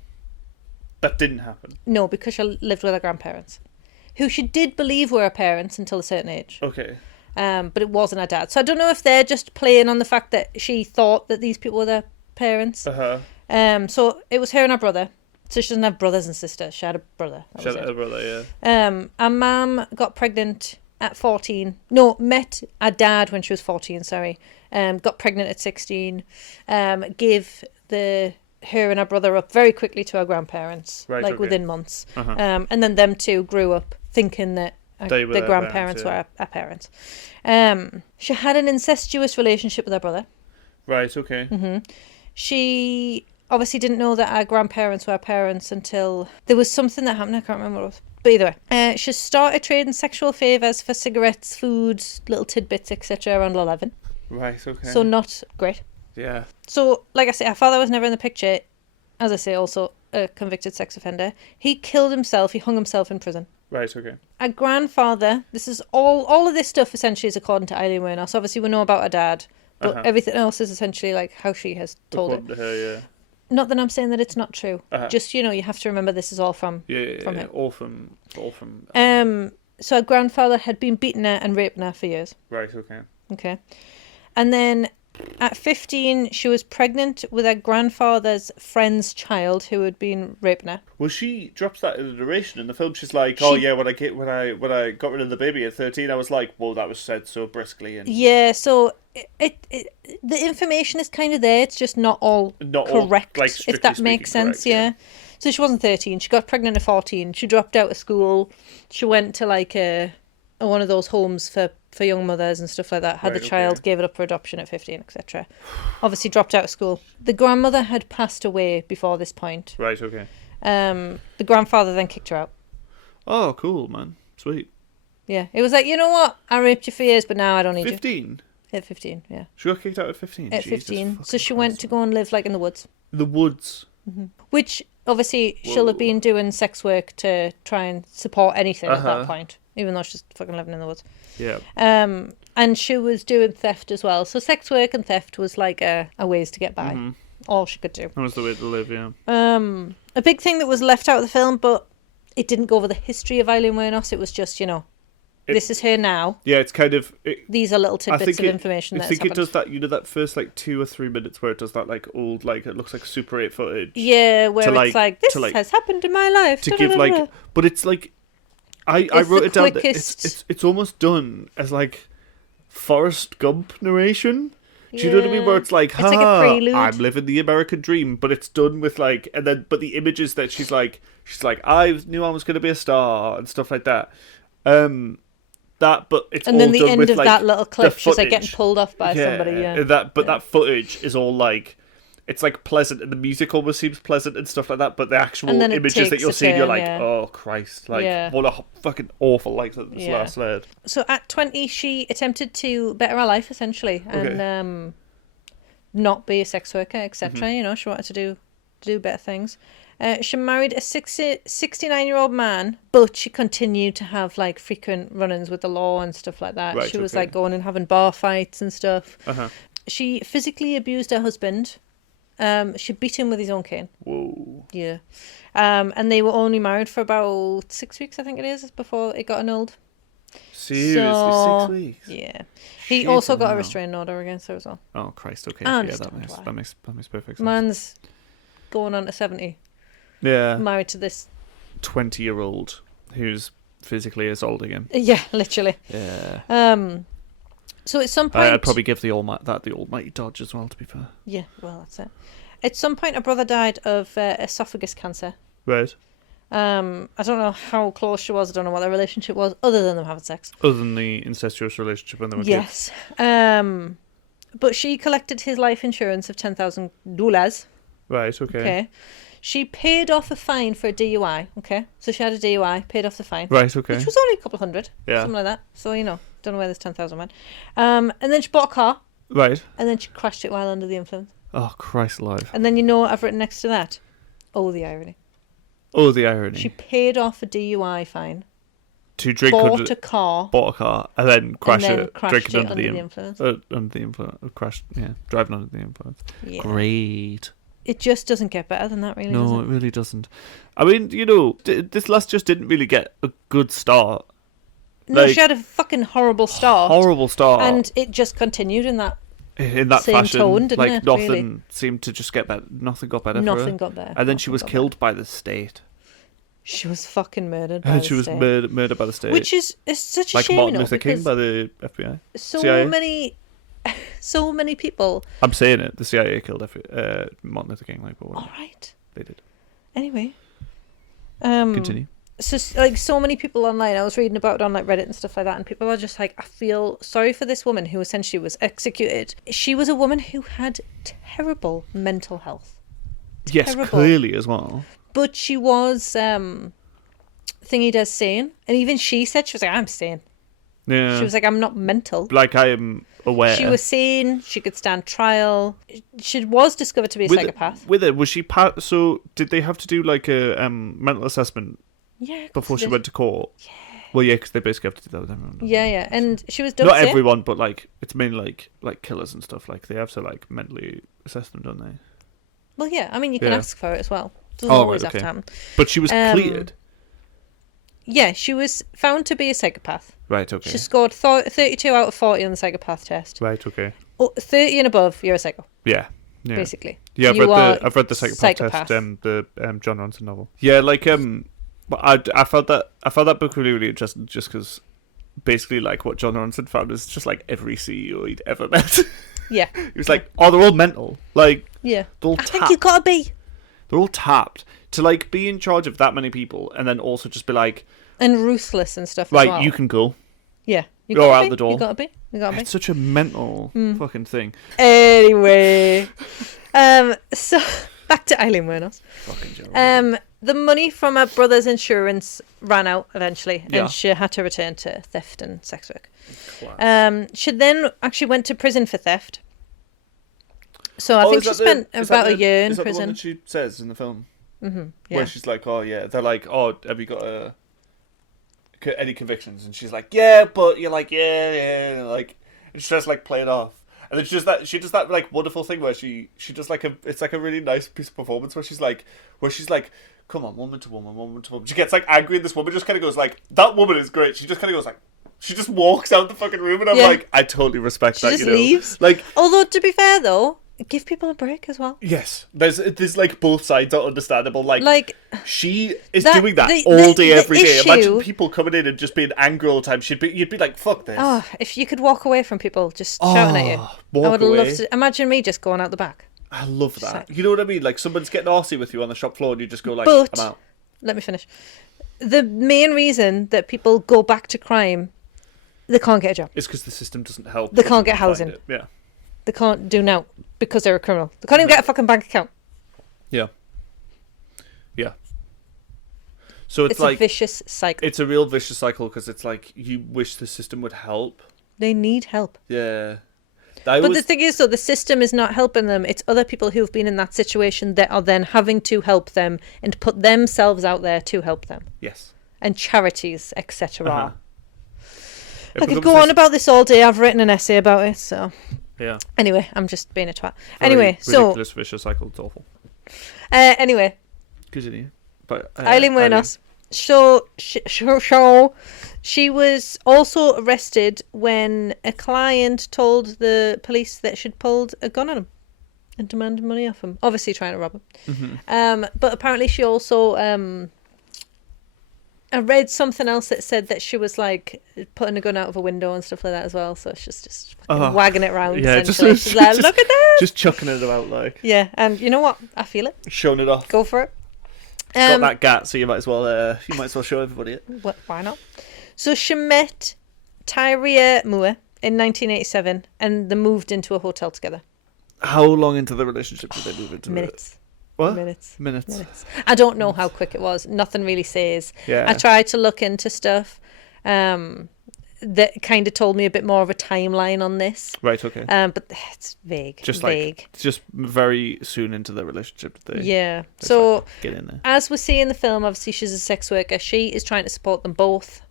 That didn't happen? No, because she lived with her grandparents, who she did believe were her parents until a certain age. Okay. But it wasn't her dad. So I don't know if they're just playing on the fact that she thought that these people were their parents. So it was her and her brother. So she doesn't have brothers and sisters. She had a brother. She had a brother, yeah. Our mum got pregnant at 14. No, met her dad when she was 14, sorry. Got pregnant at 16. Gave her and her brother up very quickly to her grandparents, within months. And then them two grew up thinking that the grandparents were our parents. She had an incestuous relationship with her brother. Right, okay. Mm-hmm. She obviously didn't know that our grandparents were our parents until there was something that happened. I can't remember what it was. But either way, she started trading sexual favours for cigarettes, foods, little tidbits, etc. around 11. Right, okay. So not great. Yeah. So, like I say, our father was never in the picture. As I say, also a convicted sex offender. He killed himself. He hung himself in prison. Right, okay. Our grandfather, this is all of this stuff essentially is according to Aileen Wuornos. Obviously, we know about her dad, but everything else is essentially like how she has told it. To her, yeah. Not that I'm saying that it's not true. Just, you have to remember this is all from him. All from. So our grandfather had been beating her and raping her for years. Right, okay. Okay. And then at 15, she was pregnant with her grandfather's friend's child who had been raping her. Well, she drops that in the narration in the film. She's like, when I got rid of the baby at 13, I was like, well, that was said so briskly. And yeah, so the information is kind of there. It's just not all correct, if that makes sense. Correct, yeah. So she wasn't 13. She got pregnant at 14. She dropped out of school. She went to one of those homes for young mothers and stuff like that. Had the child, gave it up for adoption at 15, etc. Obviously dropped out of school. The grandmother had passed away before this point. Right, okay. The grandfather then kicked her out. Oh, cool, man. Sweet. Yeah. It was like, you know what? I raped you for years, but now I don't need 15? At 15, yeah. She got kicked out at 15? At 15. So she went to go and live in the woods. The woods? Mm-hmm. Which, obviously, she'll have been doing sex work to try and support anything at that point. Even though she's fucking living in the woods. Yeah. And she was doing theft as well. So sex work and theft was like a ways to get by. Mm-hmm. All she could do. That was the way to live, yeah. A big thing that was left out of the film, but it didn't go over the history of Aileen Wuornos. It was just, this is her now. Yeah, it's kind of... These are little tidbits of information I think it does that, that first 2 or 3 minutes where it does that old, it looks like Super 8 footage. Yeah, where it's this has happened in my life. To give But it's I wrote it down. quickest... That it's almost done as like Forrest Gump narration. Do you know what I mean? Where it's like, like a prelude. I'm living the American dream, but it's done with like, and then but the images that she's like, I knew I was going to be a star and stuff like that. But it's and all then the done end with, of like, that little clip, she's like footage. getting pulled off by somebody. Yeah, that footage is all like. It's like pleasant, and the music almost seems pleasant and stuff like that. But the actual images that you're seeing, you're like, oh Christ, like what a fucking awful like this last word. So at 20, she attempted to better her life essentially, and not be a sex worker, etc. Mm-hmm. You know, she wanted to do better things. She married a 69-year-old man, but she continued to have like frequent run-ins with the law and stuff like that. Right, she was like going and having bar fights and stuff. Uh-huh. She physically abused her husband. She beat him with his own cane. Whoa. Yeah. And they were only married for about 6 weeks, I think it is, before it got annulled. Seriously, 6 weeks? Yeah. He also got a restraining order against her as well. Oh Christ! Okay, I yeah, that makes perfect sense. Man's going on to 70. Yeah. Married to this 20-year-old who's physically assaulting him. Yeah, literally. Yeah. So at some point, I'd probably give the almighty dodge as well. To be fair. Yeah, well, that's it. At some point, her brother died of esophagus cancer. Right. I don't know how close she was. I don't know what their relationship was, other than them having sex. Other than the incestuous relationship when they were kids. Yes. But she collected his life insurance of $10,000. Right. Okay. Okay. She paid off a fine for a DUI. Okay. So she had a DUI, paid off the fine. Right. Okay. Which was only a couple hundred. Yeah. Something like that. So don't know where this 10,000 went. And then she bought a car. Right. And then she crashed it while under the influence. Oh Christ alive. And then you know what I've written next to that? Oh, the irony. Oh, the irony. She paid off a DUI fine. To drink bought a car, and then crash it, crashed drinking it under the influence. Under the influence, driving under the influence. Yeah. Great. It just doesn't get better than that, really. No, does it? It really doesn't. I mean, this lass just didn't really get a good start. No, she had a fucking horrible start. And it just continued in that same fashion. tone, didn't it? Nothing really? seemed to just get better. Nothing got better. Nothing got better. And then she was killed by the state. She was fucking murdered by the state. She was murdered by the state. Which is such a shame, like Martin Luther King by the FBI. So many people. I'm saying it. The CIA killed Martin Luther King. All right. They did. Anyway. Continue. So many people online, I was reading about it on like Reddit and stuff like that, and people are just like, I feel sorry for this woman who essentially was executed. She was a woman who had terrible mental health. Yes, clearly as well. But she was thingy does sane, and even she said, she was like, I'm sane. Yeah. She was like, I'm not mental. Like, I am aware. She was sane. She could stand trial. She was discovered to be a psychopath. Was she so did they have to do like a mental assessment? Yeah. Before she went to court. Yeah. Well, yeah, because they basically have to do that with everyone. Yeah, and she was done. Not everyone, but like it's mainly like killers and stuff. Like they have to like mentally assess them, don't they? Well, yeah. I mean, you can ask for it as well. Doesn't always have to happen. But she was cleared. Yeah, she was found to be a psychopath. Right. Okay. She scored 32 out of 40 on the psychopath test. Right. Okay. 30 and above, you're a psycho. Yeah. Basically. Yeah, I've read the psychopath test, the John Ronson novel. Yeah, like but I found that book really, really interesting just because basically like what John Ronson found is just like every CEO he'd ever met. Yeah. He was like, oh, they're all mental. Like, yeah. They're all I think you gotta be. They're all tapped to like be in charge of that many people and then also just be like. And ruthless and stuff right, as well. you can go. Yeah. Go out the door. You gotta be. It's such a mental fucking thing. Anyway. So back to Aileen Wuornos. Fucking Joe. The money from her brother's insurance ran out eventually, and she had to return to theft and sex work. She then actually went to prison for theft. So I think she spent about a year in prison. Is that the one that she says in the film? Mm-hmm. Yeah. Where she's like, oh yeah, they're like, oh, have you got any convictions? And she's like, yeah, but you're like, yeah, like, and she just like play it off. And then she does that like wonderful thing where she does like it's like a really nice piece of performance where she's like, come on, woman to woman. She gets like angry and this woman just kind of goes like, that woman is great. She just kind of goes like, she just walks out the fucking room and I'm like, I totally respect that. She just leaves. Like, although to be fair though, give people a break as well. Yes, there's like both sides are understandable. Like she is doing that the all day, every day. issue- Imagine people coming in and just being angry all the time. You'd be like, fuck this. Oh, if you could walk away from people just shouting at you, I would love to. Imagine me just going out the back. I love that. You know what I mean? Like someone's getting arsey with you on the shop floor, and you just go like, But, I'm out. Let me finish. The main reason that people go back to crime, they can't get a job. It's because the system doesn't help. They can't get housing. Yeah. They can't do now because they're a criminal. They can't even get a fucking bank account. Yeah. Yeah. So it's like a vicious cycle. It's a real vicious cycle because it's like you wish the system would help. They need help. Yeah. But the thing is, though, the system is not helping them. It's other people who've been in that situation that are then having to help them and put themselves out there to help them. Yes. And charities, etc. Uh-huh. I could go on about this all day. I've written an essay about it, so... Yeah. Anyway, I'm just being a twat. Very anyway, ridiculous vicious cycle. It's awful. Anyway. Continue. But Aileen Wuornos. She was also arrested when a client told the police that she'd pulled a gun on him and demanded money off him. Obviously trying to rob him. Mm-hmm. But apparently she also... I read something else that said that she was like putting a gun out of a window and stuff like that as well. So she's just wagging it around. Yeah, essentially. She's like, look at this. Just chucking it about like. Yeah, and you know what? I feel it. Showing it off. Go for it. Got that gat, so you might as well show everybody it. Why not? So she met Tyria Moore in 1987, and they moved into a hotel together. How long into the relationship did they move into? Minutes. What? Minutes. I don't know how quick it was. Nothing really says. Yeah. I tried to look into stuff that kind of told me a bit more of a timeline on this. Right, okay. But it's vague. Just vague. Just very soon into the relationship. So, like, get in there. As we see in the film, obviously she's a sex worker. She is trying to support them both.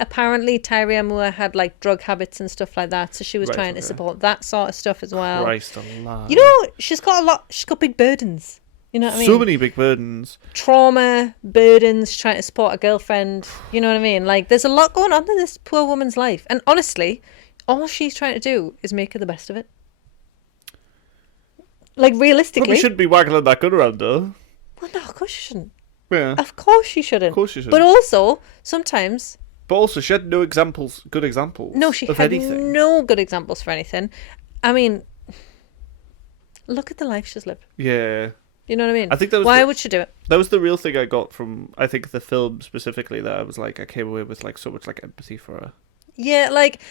Apparently, Tyria Moore had like drug habits and stuff like that, so she was trying to support that sort of stuff as well. Christ alive. You know, she's got big burdens. You know what I mean? So many big burdens. Trauma, burdens, trying to support a girlfriend. You know what I mean? Like, there's a lot going on in this poor woman's life. And honestly, all she's trying to do is make her the best of it. Like, realistically... But we shouldn't be waggling that gun around, though. Well, no, of course you shouldn't. Yeah. Of course you shouldn't. Of course you shouldn't. But also, sometimes... But also, she had no good examples. No, she had anything. no good examples for anything. I mean, look at the life she's lived. Yeah. You know what I mean? I think that was Why would she do it? That was the real thing I got from, I think, the film specifically, that I was like, I came away with like so much like empathy for her. Yeah, like,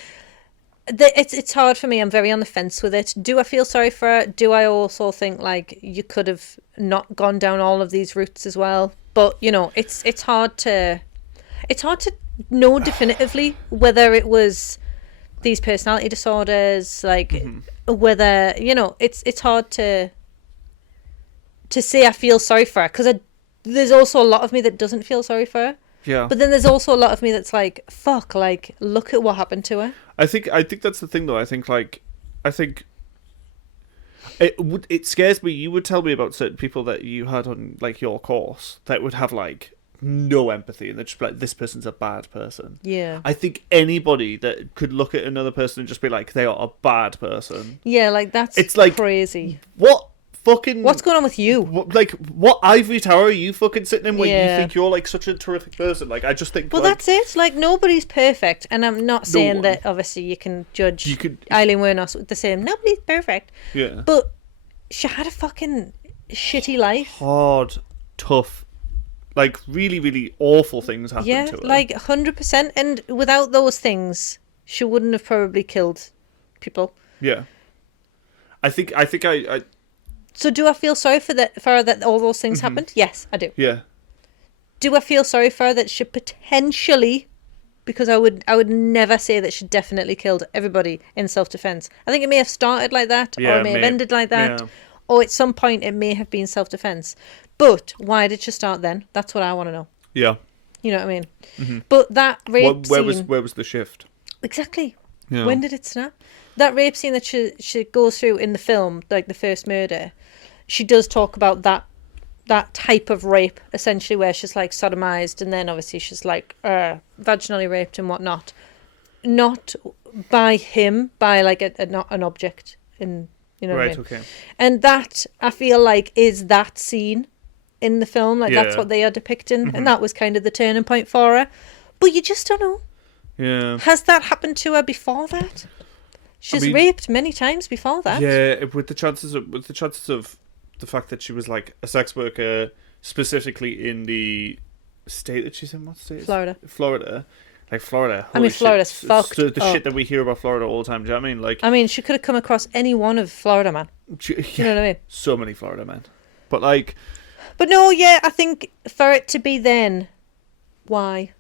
it's hard for me. I'm very on the fence with it. Do I feel sorry for her? Do I also think like you could have not gone down all of these routes as well? But you know, it's hard to know definitively whether it was these personality disorders, like whether, you know, it's hard to say I feel sorry for her, because there's also a lot of me that doesn't feel sorry for her. Yeah. But then there's also a lot of me that's like, fuck, like, look at what happened to her. I think that's the thing, though. I think it scares me. You would tell me about certain people that you had on like your course that would have like no empathy, and they'd just be like, this person's a bad person. Yeah. I think anybody that could look at another person and just be like, they are a bad person. Yeah, like, it's like, crazy. What's going on with you? What ivory tower are you fucking sitting in where you think you're like such a terrific person? Like, I just think. Well, that's it. Like, nobody's perfect, and I'm not saying that. Obviously, you can judge Aileen Wuornos with the same. Nobody's perfect. Yeah. But she had a fucking shitty life. Hard, tough, like really, really awful things happened to her. Yeah, like 100%. And without those things, she wouldn't have probably killed people. Yeah. I think I. So do I feel sorry for her that all those things happened? Yes, I do. Yeah. Do I feel sorry for her that she potentially, because I would never say that she definitely killed everybody in self-defense. I think it may have started like that, or it may have ended like that, or at some point it may have been self-defense. But why did she start then? That's what I want to know. Yeah. You know what I mean? Mm-hmm. But that rape scene... Where was the shift? Exactly. Yeah. When did it snap? That rape scene that she goes through in the film, like the first murder, she does talk about that type of rape, essentially, where she's like sodomized, and then obviously she's like vaginally raped and whatnot. Not by him, by like an object in You know what I mean? Okay. And that, I feel like, is that scene in the film. Like, that's Yeah. what they are depicting. And that was kind of the turning point for her. But you just don't know. Yeah. Has that happened to her before that? She's raped many times before that. Yeah, with the chances of the fact that she was like a sex worker, specifically in the state that she's in. What state? Florida. Like Florida. I mean, Florida's fucked So the up. shit that we hear about Florida all the time. Do you know what I mean? Like, I mean, she could have come across any one of Florida man. You know what I mean? So many Florida men. But like... But no, yeah, I think for it to be then, why?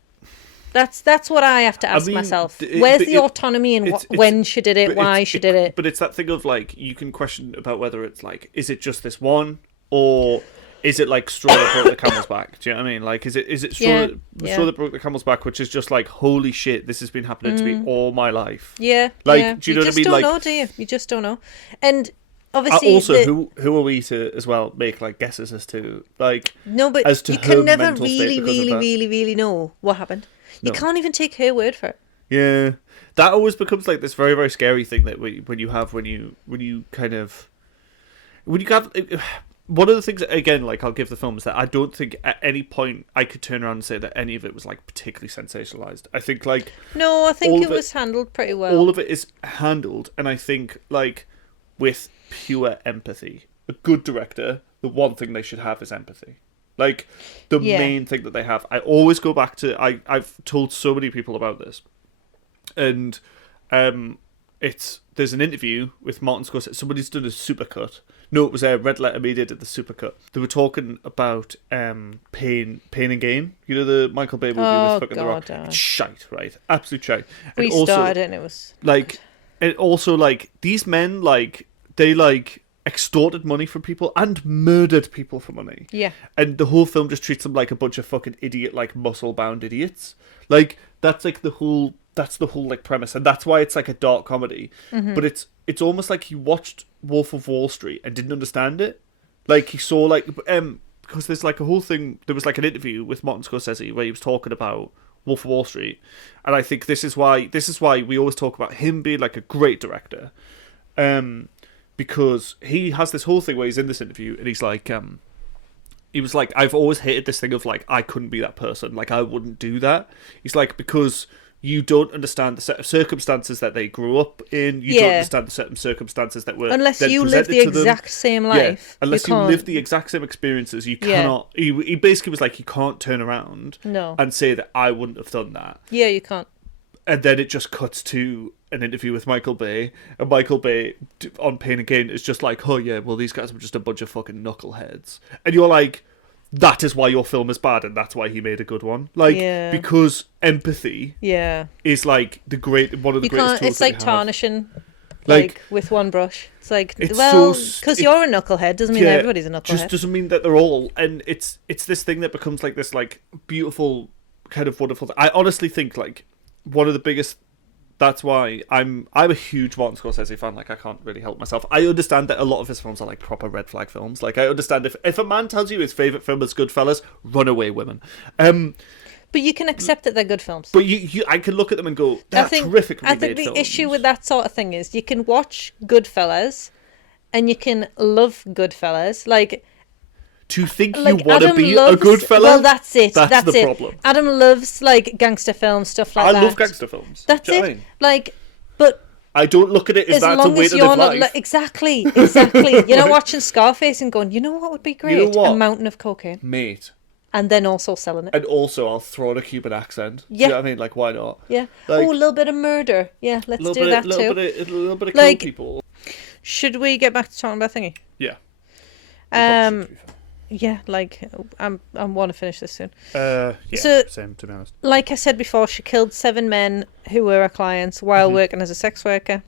That's what I have to ask myself. Where's the autonomy in when she did it, why she did it? But it's that thing of like, you can question about whether it's like, is it just this one, or is it like straw that broke the camel's back? Do you know what I mean? Like, is it straw that broke the camel's back, which is just like, holy shit, this has been happening to me all my life. Yeah. Like, yeah. do you know what I mean? You just Like, don't know, do you? You just don't know. And obviously, also, who are we to as well make like guesses as to like? No, but as to you can her never mental state really know what happened. You can't even take her word for it. Yeah, that always becomes like this very, very scary thing that when you have one of the things, again, like I'll give the film, is that I don't think at any point I could turn around and say that any of it was like particularly sensationalized. I think like I think it was handled pretty well. All of it is handled, and I think like with pure empathy. A good director, the one thing they should have is empathy. Like, the main thing that they have. I always go back to... I've told so many people about this. And there's an interview with Martin Scorsese. Somebody's done a supercut. No, it was a Red Letter Media did the supercut. They were talking about Pain and Gain. You know, the Michael Bay movie with fucking The Rock? It's shite, right? Absolute shite. We started it and it was... Like, and also, like, these men, like, they, like... extorted money from people and murdered people for money. Yeah. And the whole film just treats them like a bunch of fucking idiot, like muscle-bound idiots. Like, that's like the whole like premise, and that's why it's like a dark comedy. Mm-hmm. But it's almost like he watched Wolf of Wall Street and didn't understand it. Like, he saw like because there's like a whole thing. There was like an interview with Martin Scorsese where he was talking about Wolf of Wall Street, and I think this is why we always talk about him being like a great director. Because he has this whole thing where he's in this interview and he's like, he was like, I've always hated this thing of like, I couldn't be that person. Like, I wouldn't do that. He's like, because you don't understand the set of circumstances that they grew up in. You don't understand the certain circumstances that were unless you live the exact same life. Yeah. Unless you live the exact same experiences, you cannot. He basically was like, you can't turn around and say that I wouldn't have done that. Yeah, you can't. And then it just cuts to an interview with Michael Bay, and Michael Bay on Pain and Gain is just like, oh yeah, well these guys were just a bunch of fucking knuckleheads, and you're like, that is why your film is bad, and that's why he made a good one, like because empathy is like one of the greatest tools. It's like tarnishing, like with one brush. It's like, because you're a knucklehead doesn't mean everybody's a knucklehead. Just doesn't mean that they're all, and it's this thing that becomes like this like beautiful kind of wonderful thing. I honestly think like one of the biggest. That's why I'm a huge Martin Scorsese fan. Like, I can't really help myself. I understand that a lot of his films are like proper red flag films. Like, I understand if a man tells you his favourite film is Goodfellas, run away, women. But you can accept that they're good films. But I can look at them and go, they're terrific. I think the issue with that sort of thing is you can watch Goodfellas and you can love Goodfellas. Like, to think like, you want to be a good fella? Well, that's it. That's the problem. Adam loves like gangster films, stuff like that. I love gangster films. That's it. I mean? Like, but I don't look at it as that's a way to live life. Exactly. You're not watching Scarface and going, you know what would be great? You know what? A mountain of cocaine, mate. And then also selling it. And also, I'll throw in a Cuban accent. Yeah. Do you know what I mean? Like, why not? Yeah. Like, a little bit of murder. Yeah, let's do that too. A little bit of like, kill people. Should we get back to talking about Thingy? Yeah. Yeah, like I want to finish this soon. Yeah, so, same to be honest. Like I said before, she killed 7 men who were her clients while working as a sex worker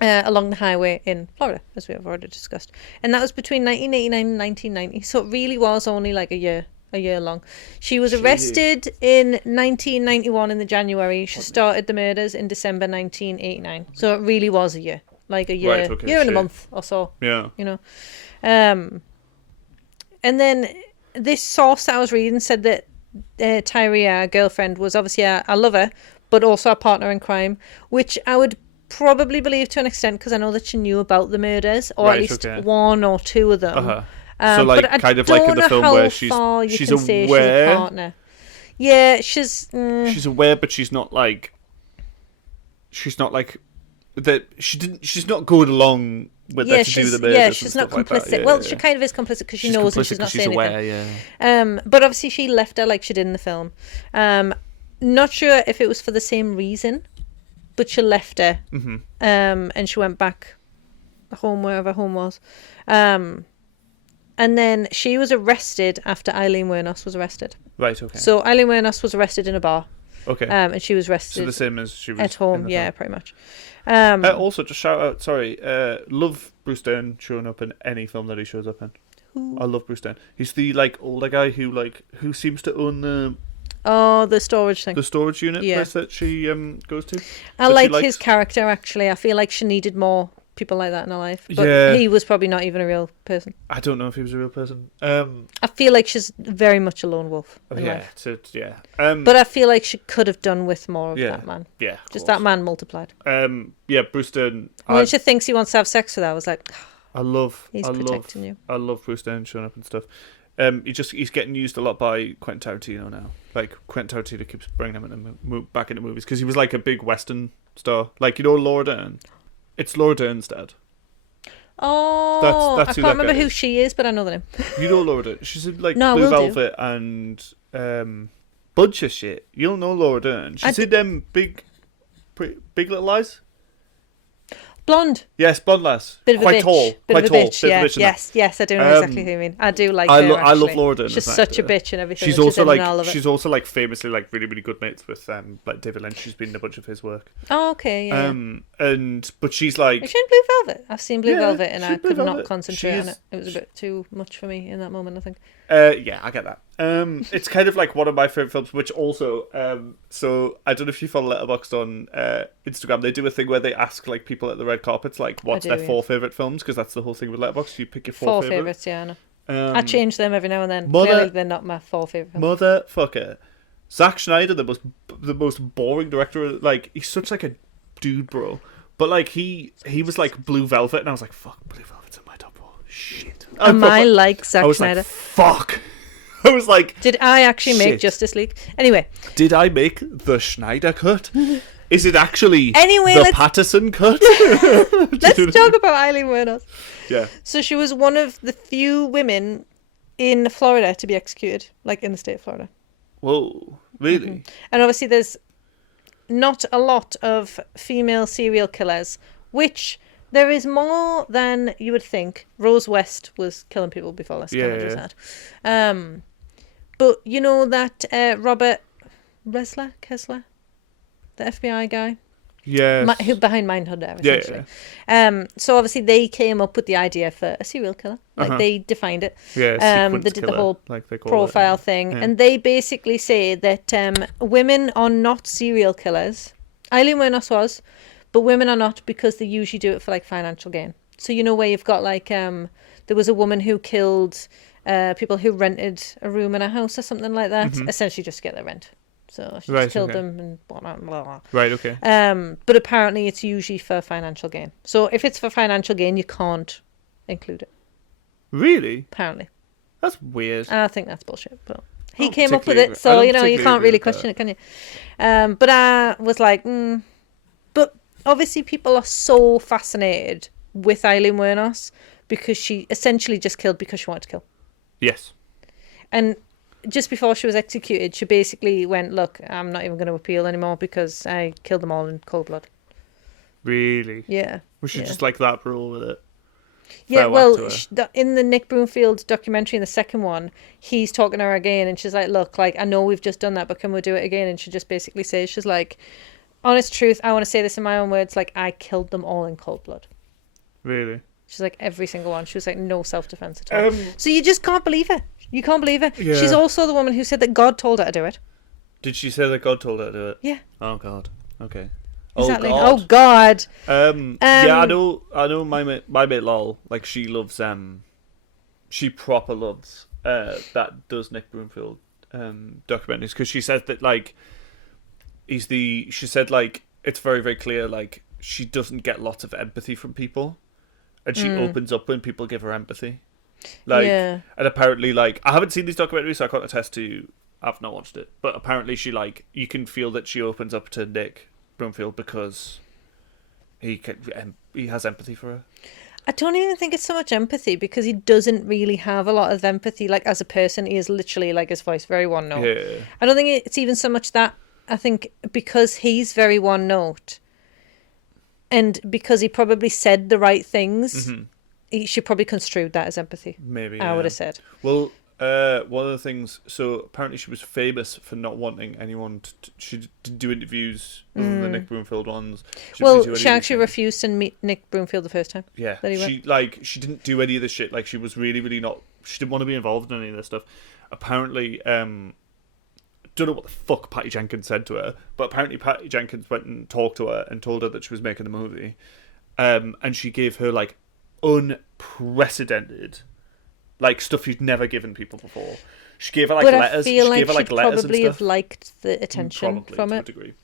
along the highway in Florida, as we have already discussed. And that was between 1989 and 1990. So it really was only like a year long. She was arrested in 1991 in the January. She started the murders in December 1989. So it really was a year, like a year, year and a month or so. Yeah, you know. And then this source that I was reading said that Tyree, our girlfriend, was obviously a lover, but also a partner in crime, which I would probably believe to an extent because I know that she knew about the murders, or at least one or two of them. So like but I kind of don't like in the know film how where far you she's can say aware. She's a partner. Yeah, she's aware, but she's not like that. She's not going along with that to do the murders. Yeah, she's not complicit. Like that. Well, she kind of is complicit because she knows and she's not saying aware, anything. But obviously she left her like she did in the film. Not sure if it was for the same reason, but she left her. Mm-hmm. And she went back home, wherever home was. And then she was arrested after Aileen Wuornos was arrested. Right, okay. So Aileen Wuornos was arrested in a bar. Okay. And she was arrested. So the same as she was at home, yeah, pretty much. Also, just shout out, love Bruce Dern showing up in any film that he shows up in. I love Bruce Dern. He's the like older guy who seems to own the storage thing. The storage unit place that she goes to. I like his character, actually. I feel like she needed more people like that in her life. But he was probably not even a real person. I don't know if he was a real person. I feel like she's very much a lone wolf in life. But I feel like she could have done with more of that man. Yeah, just that man multiplied. Bruce Dern. When she thinks he wants to have sex with her, I was like, he's protecting you. I love Bruce Dern showing up and stuff. He's getting used a lot by Quentin Tarantino now. Like Quentin Tarantino keeps bringing him back into movies because he was like a big Western star. Like Laura Dern. It's Laura Dern's dad. Oh, I can't remember who she is, but I know the name. You know Laura Dern. She's in like Blue Velvet and bunch of shit. You'll know Laura Dern. She's in them Big Little Lies. Blonde. Yes, blonde lass. Bit of quite a bitch. tall. Bit quite of a tall. bitch, yeah. Yes, I do know exactly who you mean. I do like her, I love Laura Dern. She's such a bitch and everything. She's also like famously like really, really good mates with like David Lynch. She's been in a bunch of his work. Oh, okay, yeah. But she's like... Is she in Blue Velvet? I've seen Blue Velvet and I could not concentrate on it. It was a bit too much for me in that moment, I think. Yeah, I get that. It's kind of like one of my favourite films, which also... so, I don't know if you follow Letterboxd on Instagram. They do a thing where they ask like people at the red carpets like what's their 4 favourite films, because that's the whole thing with Letterboxd. You pick your 4 favourites. Yeah, I know. I change them every now and then. They're not my 4 favourite films. Motherfucker. Zack Snyder, the most boring director. Like, he's such like a dude, bro. But like he was like Blue Velvet, and I was like, fuck, Blue Velvet's in my top 4. Shit. Am I like Zack Snyder? Like, fuck. I was like, did I actually make Justice League? Anyway, did I make the Schneider cut? Is it actually the Patterson cut? Let's talk about Aileen Wuornos. Yeah. So she was one of the few women in Florida to be executed, like in the state of Florida. Whoa, really? Mm-hmm. And obviously there's not a lot of female serial killers, which there is more than you would think. Rose West was killing people before this kind of was had. But you know that Robert Kessler, the FBI guy? Yeah. Who behind Mindhunter, essentially. Yeah. So obviously they came up with the idea for a serial killer. Like they defined it. Yeah, they did killer, the whole like profile thing. Yeah. And they basically say that women are not serial killers. Aileen Wuornos was, but women are not because they usually do it for like financial gain. So you know where you've got like there was a woman who killed people who rented a room in a house or something like that, essentially just to get their rent. So she just killed them and blah, blah, blah. Right, okay. But apparently it's usually for financial gain. So if it's for financial gain, you can't include it. Really? Apparently. That's weird. I think that's bullshit, but he came up with it, so you can't really question it, can you? But I was like, But obviously people are so fascinated with Aileen Wuornos because she essentially just killed because she wanted to kill. Yes. And just before she was executed, she basically went, look, I'm not even going to appeal anymore because I killed them all in cold blood. Really? Yeah. Was she just like that rule with it? Yeah, well, in the Nick Broomfield documentary, in the second one, he's talking to her again and she's like, look, like, I know we've just done that, but can we do it again? And she just basically says, she's like, honest truth, I want to say this in my own words, like, I killed them all in cold blood. Really? She's like, every single one. She was like, no self-defense at all. So you just can't believe her. You can't believe her. Yeah. She's also the woman who said that God told her to do it. Did she say that God told her to do it? Yeah. Oh, God. Okay. Exactly. Oh, God. Yeah, I know my mate Lol, like, she loves, she proper loves, that does Nick Broomfield, documentaries, because she said that, like, she said, like, it's very, very clear, like, she doesn't get lots of empathy from people, and she opens up when people give her empathy. Like, and apparently, like, I haven't seen these documentaries, so I can't attest to. I've not watched it, but apparently she, like, you can feel that she opens up to Nick Broomfield because he has empathy for her. I don't even think it's so much empathy, because he doesn't really have a lot of empathy. Like, as a person, he is literally, like, his voice, very one note. Yeah. I don't think it's even so much that. I think because he's very one note, and because he probably said the right things, he should probably construed that as empathy. Maybe, I would have said. Well, one of the things, so apparently she was famous for not wanting anyone she didn't do interviews other than the Nick Broomfield ones. She actually refused to meet Nick Broomfield the first time. Yeah, that he went. She didn't do any of this shit. Like, she was really, really not. She didn't want to be involved in any of this stuff. Apparently, don't know what the fuck Patty Jenkins said to her, but apparently Patty Jenkins went and talked to her and told her that she was making a movie, and she gave her, like, unprecedented, like, stuff she'd never given people before. She gave her, like, letters. I feel she like gave her, like, she'd letters probably and stuff. have liked the attention from to it. a degree.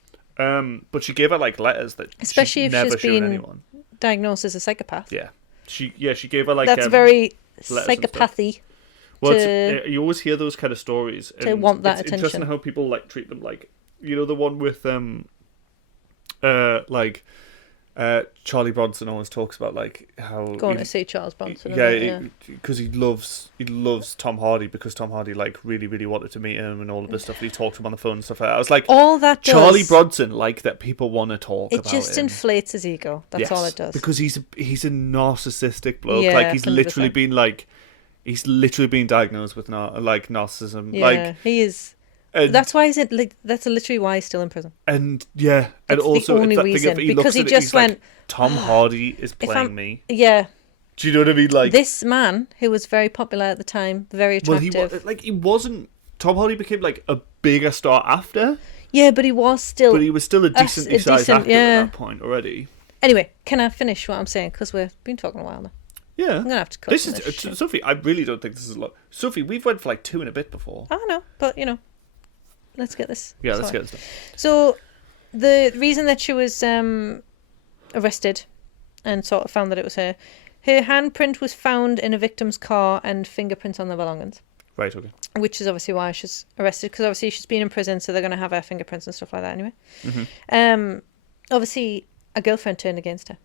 But she gave her, like, letters that especially she'd if never she's shown been anyone. Diagnosed as a psychopath. Yeah, she gave her, like, that's very letters and stuff. psychopathy. Well, you always hear those kind of stories. To and want that it's attention. interesting how people, like, treat them, like, you know, the one with Charlie Bronson always talks about, like, how going to see Charles Bronson. Because he loves Tom Hardy, because Tom Hardy, like, really, really wanted to meet him and all of this stuff. And he talked to him on the phone and stuff like that. I was like, all that does, Charlie Bronson, like, that people want to talk about him. It just inflates his ego. That's all it does. Because he's a narcissistic bloke. Yeah, like, he's 100%. literally been, like, diagnosed with narcissism. Yeah, like, he is. And that's why that's literally why he's still in prison. And yeah, that's and also the only that reason, thing of, because he just went, like, Tom Hardy is playing me. Yeah. Do you know what I mean? Like, this man who was very popular at the time, very attractive. Well, he wasn't. Tom Hardy became, like, a bigger star after. Yeah, but he was still. But he was still a decently sized actor at that point already. Anyway, can I finish what I'm saying? Because we've been talking a while now. Yeah, I'm gonna have to cut this. Sophie, I really don't think this is a lot. Sophie, we've went for like 2 and a bit before. I know, but you know, let's get this. Yeah, let's get this done. So, the reason that she was arrested and sort of found that it was her handprint was found in a victim's car and fingerprints on the belongings. Right. Okay. Which is obviously why she's arrested, because obviously she's been in prison, so they're going to have her fingerprints and stuff like that anyway. Mm-hmm. Obviously, a girlfriend turned against her.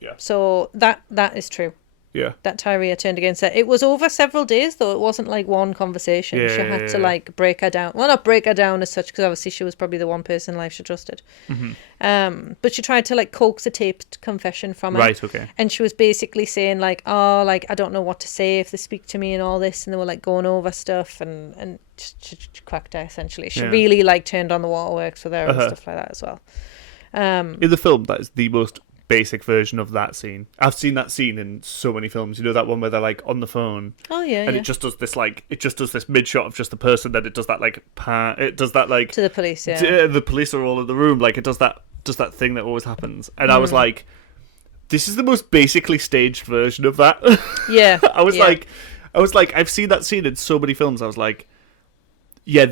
Yeah. So that is true. Yeah. That Tyria turned against her. It was over several days, though. It wasn't like one conversation. Yeah, she had to like break her down. Well, not break her down as such, because obviously she was probably the one person in life she trusted. Mm-hmm. But she tried to like coax a taped confession from her. Right. Okay. And she was basically saying like, oh, like, I don't know what to say if they speak to me and all this, and they were like going over stuff, and she cracked her essentially. She really like turned on the waterworks with her and stuff like that as well. In the film, that is the most basic version of that scene. I've seen that scene in so many films. You know, that one where they're like on the phone. Oh yeah. And it just does this mid shot of just the person. Then it does that like it does that like to the police. Yeah. The police are all in the room. Like, it does that thing that always happens. And I was like, this is the most basically staged version of that. Yeah. I was like, I've seen that scene in so many films. I was like, yeah,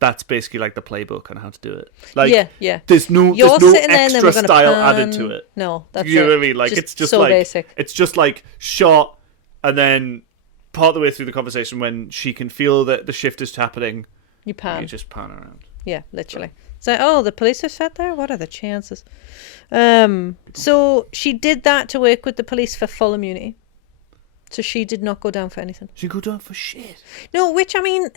that's basically like the playbook on how to do it. Like, yeah. There's no extra style added to it. No, that's you know what I mean? Like, it's just so like basic. It's just like shot, and then part of the way through the conversation, when she can feel that the shift is happening, you just pan around. Yeah, literally. So, oh, the police are sat there? What are the chances? So she did that to work with the police for full immunity. So she did not go down for anything. She didn't go down for shit. No, which, I mean,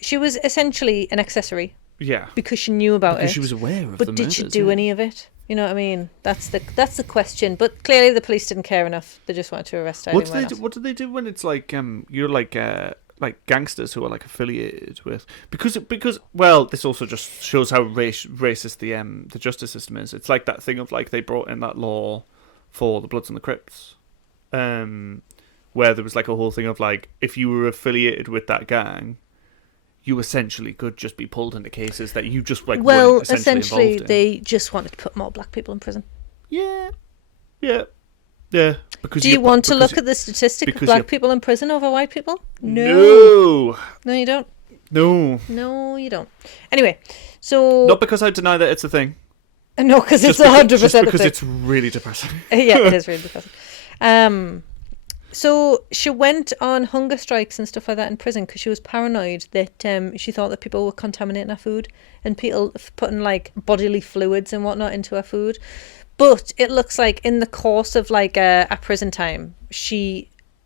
she was essentially an accessory. Yeah. Because she knew about it. Because she was aware of the murders. But did she do any of it? You know what I mean? That's the question. But clearly the police didn't care enough. They just wanted to arrest her. What do they do when it's like you're like gangsters who are like affiliated with, because well, this also just shows how racist the justice system is. It's like that thing of like they brought in that law for the Bloods and the Crips, where there was like a whole thing of like, if you were affiliated with that gang, you essentially could just be pulled into cases that you just like weren't essentially they just wanted to put more black people in prison. Yeah. Because do you want to look at the statistic of black people in prison over white people? No, you don't. No, you don't. Anyway, so not because I deny that it's a thing. No, because it's Just 100% just the because thing. it's really depressing. Yeah, it is really depressing. So she went on hunger strikes and stuff like that in prison because she was paranoid that she thought that people were contaminating her food and people putting like bodily fluids and whatnot into her food. But it looks like in the course of like a prison time,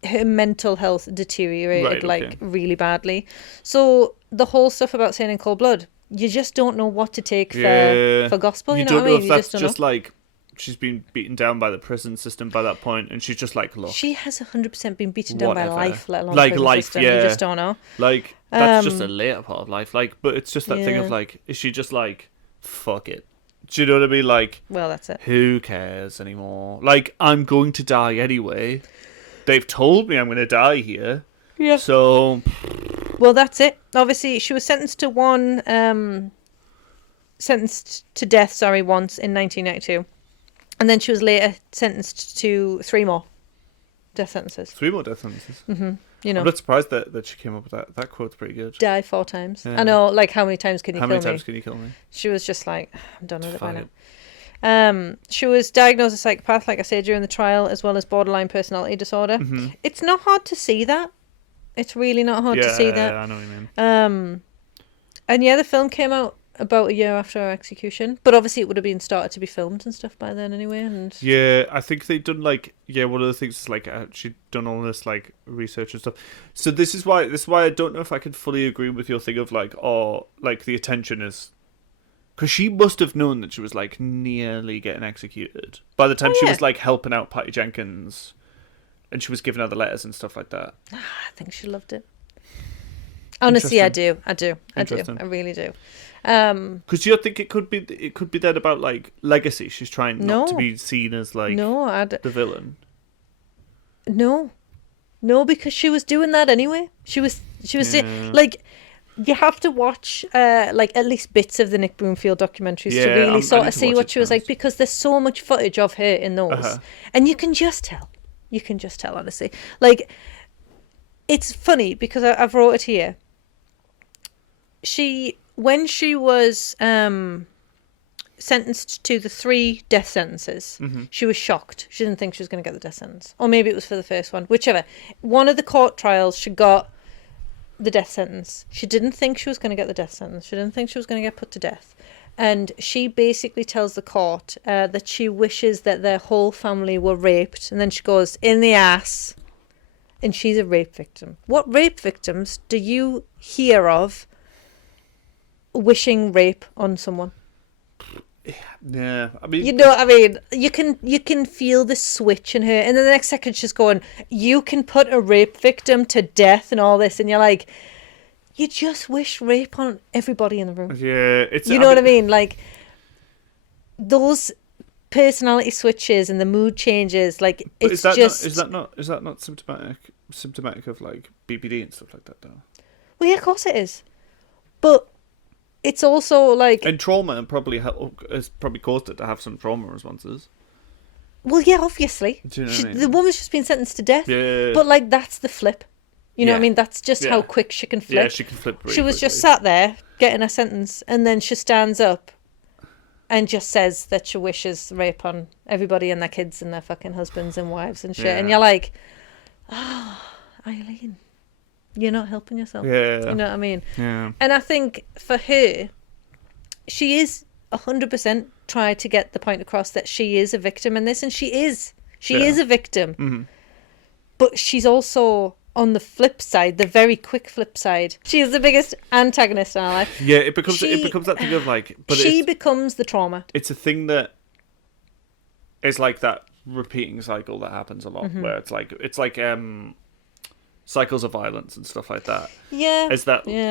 her mental health deteriorated like really badly. So the whole stuff about saying in cold blood, you just don't know what to take for gospel. You know what I mean? If that's just like she's been beaten down by the prison system by that point, and she's just like, look, she has 100% been beaten down by life, let alone like prison life. system. Yeah, you just don't know. Like that's just a later part of life. Like, but it's just that thing of like, is she just like, fuck it? Do you know what I mean? Like, well, that's it. Who cares anymore? Like, I'm going to die anyway. They've told me I'm going to die here. Yeah. So, well, that's it. Obviously, she was sentenced to death. Once in 1992. And then she was later sentenced to 3 more death sentences. 3 more death sentences? Mm-hmm. You know. I'm not surprised that she came up with that. That quote's pretty good. Die 4 times. Yeah. I know, like, how many times can you kill me? How many times can you kill me? She was just like, I'm done with it by now. She was diagnosed as a psychopath, like I said, during the trial, as well as borderline personality disorder. Mm-hmm. It's not hard to see that. It's really not hard to see that. Yeah, I know what you mean. And yeah, the film came out about a year after her execution, but obviously it would have been started to be filmed and stuff by then anyway. And yeah, I think they'd done like one of the things is like she'd done all this like research and stuff. So this is why I don't know if I can fully agree with your thing of like, oh, like the attention is because she must have known that she was like nearly getting executed by the time she was like helping out Patty Jenkins, and she was giving her the letters and stuff like that. I think she loved it. Honestly, I do. I really do. Because you think it could be then about like legacy. She's trying not to be seen as like the villain. No, because she was doing that anyway. She was saying, like, you have to watch like at least bits of the Nick Broomfield documentaries to really sort of see what she was like, because there's so much footage of her in those, and you can just tell. You can just tell, honestly. Like, it's funny because I've wrote it here. When she was sentenced to the 3 death sentences, she was shocked. She didn't think she was going to get the death sentence. Or maybe it was for the first one. Whichever. One of the court trials, she got the death sentence. She didn't think she was going to get the death sentence. She didn't think she was going to get put to death. And she basically tells the court that she wishes that their whole family were raped. And then she goes, in the ass. And she's a rape victim. What rape victims do you hear of wishing rape on someone? Yeah, I mean, you know what I mean? You can feel the switch in her, and then the next second she's going, you can put a rape victim to death and all this, and you're like, you just wish rape on everybody in the room. Yeah, you know what I mean? Like, those personality switches and the mood changes, like, it's is that not symptomatic of like BPD and stuff like that though? Well, yeah, of course it is, but it's also like, and trauma has probably caused it to have some trauma responses. Well, yeah, obviously. Do you know what I mean? The woman's just been sentenced to death. Yeah. But like, that's the flip. You know what I mean? That's just how quick she can flip. Yeah, she can flip. She was just sat there getting a sentence, and then she stands up and just says that she wishes rape on everybody and their kids and their fucking husbands and wives and shit. Yeah. And you're like, oh, Aileen, you're not helping yourself. Yeah. You know what I mean? Yeah. And I think for her, she is 100% trying to get the point across that she is a victim in this, and she is. She is a victim. Mm-hmm. But she's also, on the flip side, the very quick flip side, she is the biggest antagonist in our life. Yeah, it becomes that thing of like, but she becomes the trauma. It's a thing that is like that repeating cycle that happens a lot, where it's like cycles of violence and stuff like that. Yeah.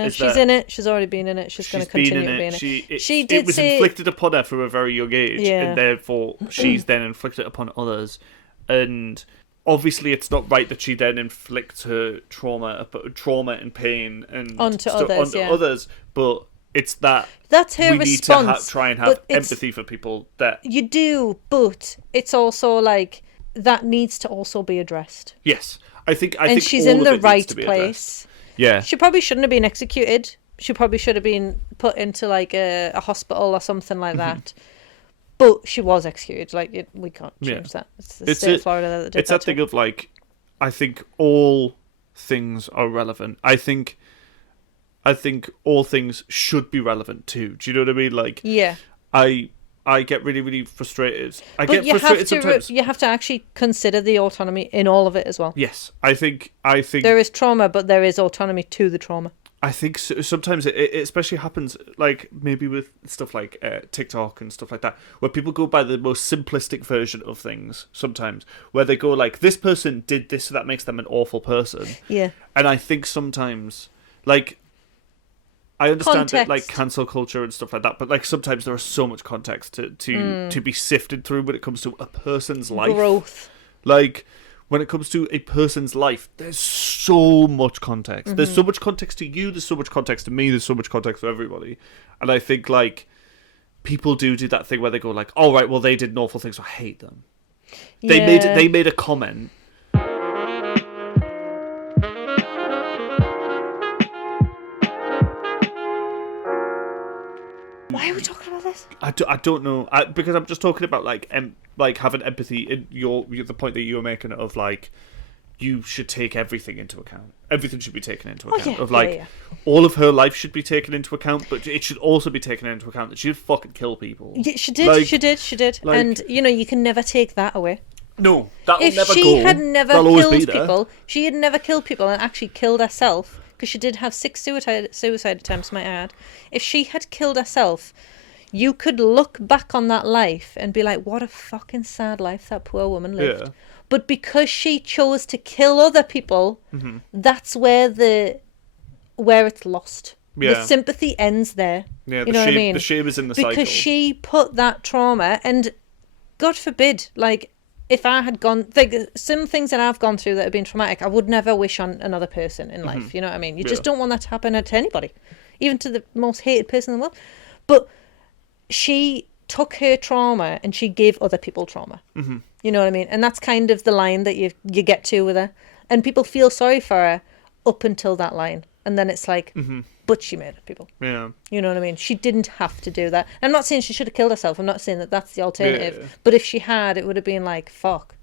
She's in it. She's already been in it. She's going to continue to be in it. It was inflicted upon her from a very young age, and therefore she's then inflicted upon others. And obviously, it's not right that she then inflicts her trauma and pain and onto others. But it's that's her we response. Need to try and have empathy for people that you do, but it's also like that needs to also be addressed. Yes. I think she's all in of the it right needs to be place. Yeah. She probably shouldn't have been executed. She probably should have been put into like a hospital or something like that. But she was executed. Like, we can't change that. It's the state of Florida that did it's that thing of, like, I think all things are relevant. I think all things should be relevant too. Do you know what I mean? Like, yeah. I get really, really frustrated. Sometimes. You have to actually consider the autonomy in all of it as well. Yes, I think there is trauma, but there is autonomy to the trauma. I think sometimes it especially happens, like, maybe with stuff like TikTok and stuff like that, where people go by the most simplistic version of things sometimes, where they go like, this person did this, so that makes them an awful person. Yeah. And I think sometimes, like, I understand that, like, cancel culture and stuff like that, but, like, sometimes there is so much context to be sifted through when it comes to a person's life. Growth. Like, when it comes to a person's life, there's so much context. Mm-hmm. There's so much context to you, there's so much context to me, there's so much context to everybody. And I think, like, people do that thing where they go like, all right, well, they did an awful thing, so I hate them. Yeah. They made a comment. Why are we talking about this? I don't know. Because I'm just talking about, like having empathy in the point that you were making of, like, you should take everything into account. Everything should be taken into account. All of her life should be taken into account, but it should also be taken into account that she did fucking kill people. Yeah, she did. Like, she did. like, and, you know, you can never take that away. No, that'll if never go. If she had never That'll killed people, she had never killed people and actually killed herself, because she did have 6 suicide attempts, might I add. If she had killed herself, you could look back on that life and be like, what a fucking sad life that poor woman lived. Yeah. But because she chose to kill other people, mm-hmm. that's where it's lost. Yeah. The sympathy ends there. Yeah, you know what I mean? The shame is in the cycle. Because she put that trauma, and God forbid, like, if I had gone, like, some things that I've gone through that have been traumatic, I would never wish on another person in life. Mm-hmm. You know what I mean? You just don't want that to happen to anybody, even to the most hated person in the world. But she took her trauma and she gave other people trauma. Mm-hmm. You know what I mean? And that's kind of the line that you get to with her. And people feel sorry for her up until that line. And then it's like, mm-hmm. but she murdered people. Yeah. You know what I mean? She didn't have to do that. I'm not saying she should have killed herself. I'm not saying that that's the alternative. Yeah. But if she had, it would have been like, fuck.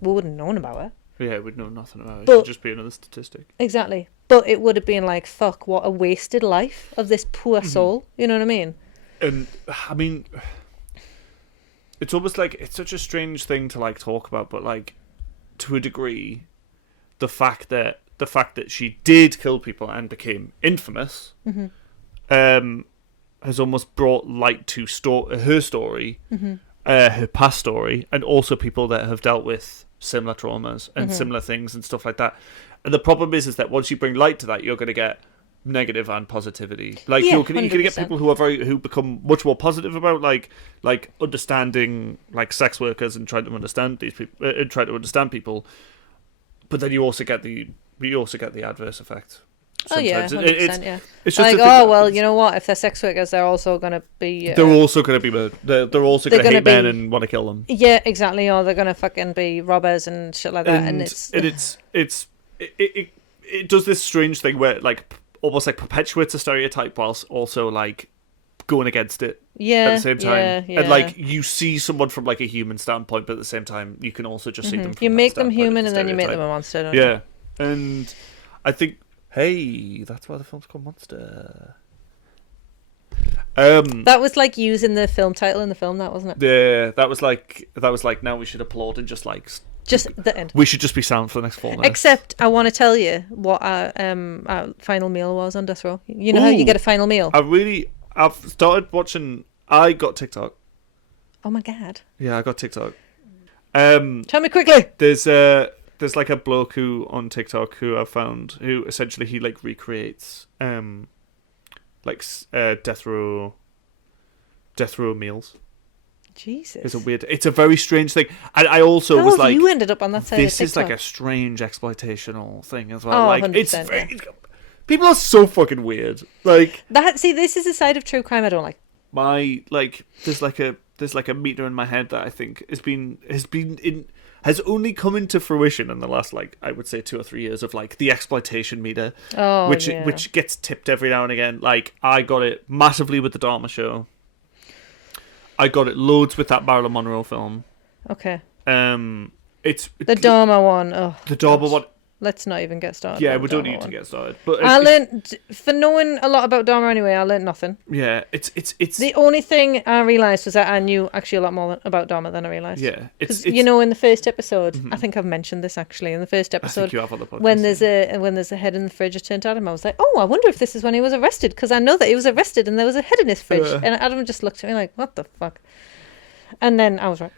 We wouldn't have known about her. Yeah, we'd know nothing about it. But, it would just be another statistic. Exactly. But it would have been like, fuck, what a wasted life of this poor mm-hmm. soul. You know what I mean? And, I mean, it's almost like, it's such a strange thing to, like, talk about, but, like, to a degree, the fact that she did kill people and became infamous, mm-hmm. Has almost brought light to her story, mm-hmm. Her past story, and also people that have dealt with similar traumas and mm-hmm. similar things and stuff like that. And the problem is that once you bring light to that, you're going to get negative and positivity. Like, yeah, you're going to get people who become much more positive about like understanding, like, sex workers and trying to understand these people and trying to understand people. But then you also get the adverse effect. Sometimes. Oh yeah, 100%, yeah. It's just like, oh well, you know what? If they're sex workers, they're also going to be. They're also going to be. They're also going to hate men and want to kill them. Yeah, exactly. Or they're going to fucking be robbers and shit like that. And it does this strange thing where, like, almost like perpetuates a stereotype whilst also, like, going against it. Yeah, at the same time. Yeah. And, like, you see someone from, like, a human standpoint, but at the same time you can also just see them from you that make them standpoint human of and the then you make stereotype. them a monster, don't you? Yeah. And I think, hey, that's why the film's called Monster. That was like using the film title in the film, that wasn't it? Yeah, that was like now we should applaud and just the end. We should just be silent for the next 4 minutes. Except I want to tell you what our final meal was on Death Row. You know how you get a final meal? I've started watching. I got TikTok. Oh my god. Yeah, I got TikTok. Tell me quickly. There's like a bloke on TikTok who I found who essentially he, like, recreates death row meals. Jesus. It's a very strange thing. And I also how was have like, you ended up on that side this of is like TikTok? a strange exploitational thing as well. Oh, like 100%, it's very, people are so fucking weird. Like this is a side of true crime I don't like. There's like a meter in my head that I think has only come into fruition in the last, like, I would say 2 or 3 years of, like, the exploitation meter, which gets tipped every now and again. Like, I got it massively with the Dharma Show. I got it loads with that Marilyn Monroe film. Okay. It's the Dharma one. Oh, the Dharma one. Let's not even get started. Yeah, we don't need to get started. But I learned, for knowing a lot about Dharma anyway, I learned nothing. Yeah, it's the only thing I realised was that I knew actually a lot more about Dharma than I realised. Yeah, because in the first episode, I think I've mentioned this actually in the first episode. I think you have on the podcast, when there's a head in the fridge, it turned to Adam. I was like, oh, I wonder if this is when he was arrested, because I know that he was arrested and there was a head in his fridge. And Adam just looked at me like, what the fuck? And then I was right.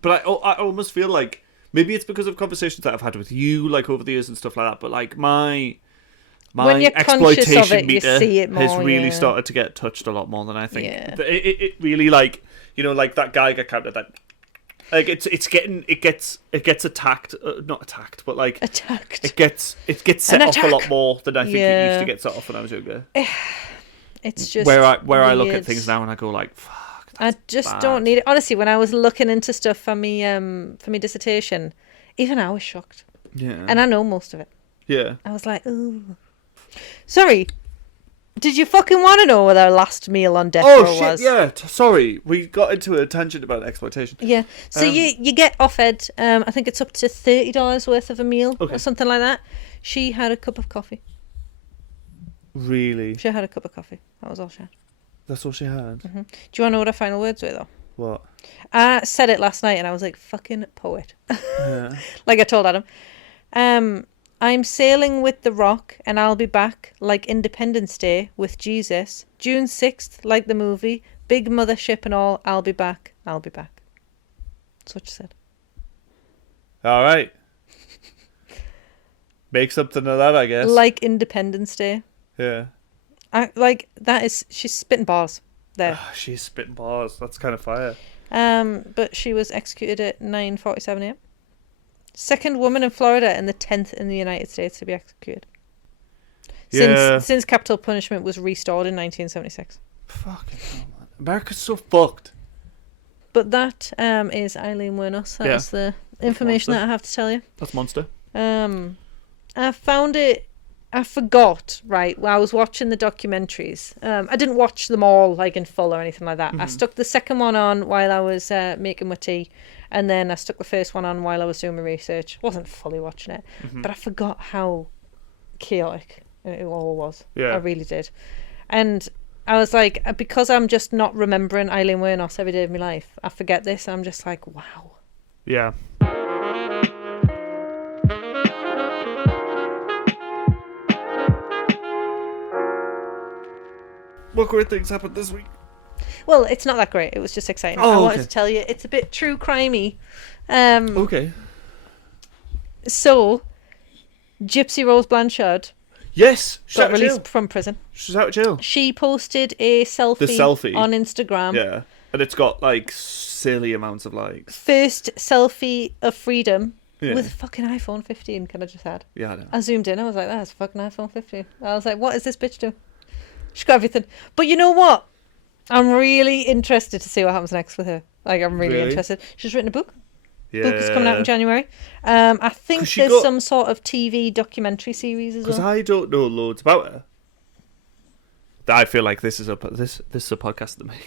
But I almost feel like. Maybe it's because of conversations that I've had with you, like, over the years and stuff like that. But, like, my exploitation meter has really started to get touched a lot more than I think. Yeah. It really, like, like that Geiger counter that, like, it gets attacked, not attacked, but like attacked. It gets set off a lot more than I think it used to get set off when I was younger. It's just where I look at things now and I go like, fuck. I just don't need it. Honestly, when I was looking into stuff for me dissertation, even I was shocked. Yeah. And I know most of it. Yeah. I was like, ooh. Sorry. Did you fucking want to know what our last meal on death row was? Yeah. Sorry. We got into a tangent about exploitation. Yeah. So you get offered, I think it's up to $30 worth of a meal or something like that. She had a cup of coffee. Really? She had a cup of coffee. That was all she had. That's all she had. Mm-hmm. Do you want to know what her final words were, though? What? I said it last night and I was like, fucking poet. Yeah. Like I told Adam. I'm sailing with the Rock and I'll be back like Independence Day with Jesus. June 6th, like the movie. Big mothership and all. I'll be back. I'll be back. That's what she said. All right. Make something of that, I guess. Like Independence Day. Yeah. She's spitting bars there. She's spitting bars. That's kind of fire. But she was executed at 9:47 a.m. Second woman in Florida and the 10th in the United States to be executed. Since capital punishment was restored in 1976. Fucking hell, man. America's so fucked. But that is Aileen Wuornos. That's the information that I have to tell you. That's monster. I found it. I forgot, right, while I was watching the documentaries. I didn't watch them all, like, in full or anything like that. I stuck the second one on while I was making my tea, and then I stuck the first one on while I was doing my research. Wasn't fully watching it, but I forgot how chaotic it all was. Yeah. I really did. And I was like, because I'm just not remembering Aileen Wuornos every day of my life, I forget this, and I'm just like, wow. Yeah. What great things happened this week? Well, it's not that great. It was just exciting. I wanted to tell you, it's a bit true crimey. Okay. So, Gypsy Rose Blanchard. Yes, she's got released from prison. She's out of jail. She posted a selfie on Instagram. Yeah, and it's got like silly amounts of likes. First selfie of freedom with a fucking iPhone 15. Can I just add? Yeah, I know. I zoomed in. I was like, "That's a fucking iPhone 15." I was like, "What is this bitch doing?" She's got everything. But you know what? I'm really interested to see what happens next with her. Like, I'm really interested. She's written a book. Yeah. Book is coming out in January. I think there's some sort of TV documentary series as well. Because I don't know loads about her. I feel like this is a podcast to make.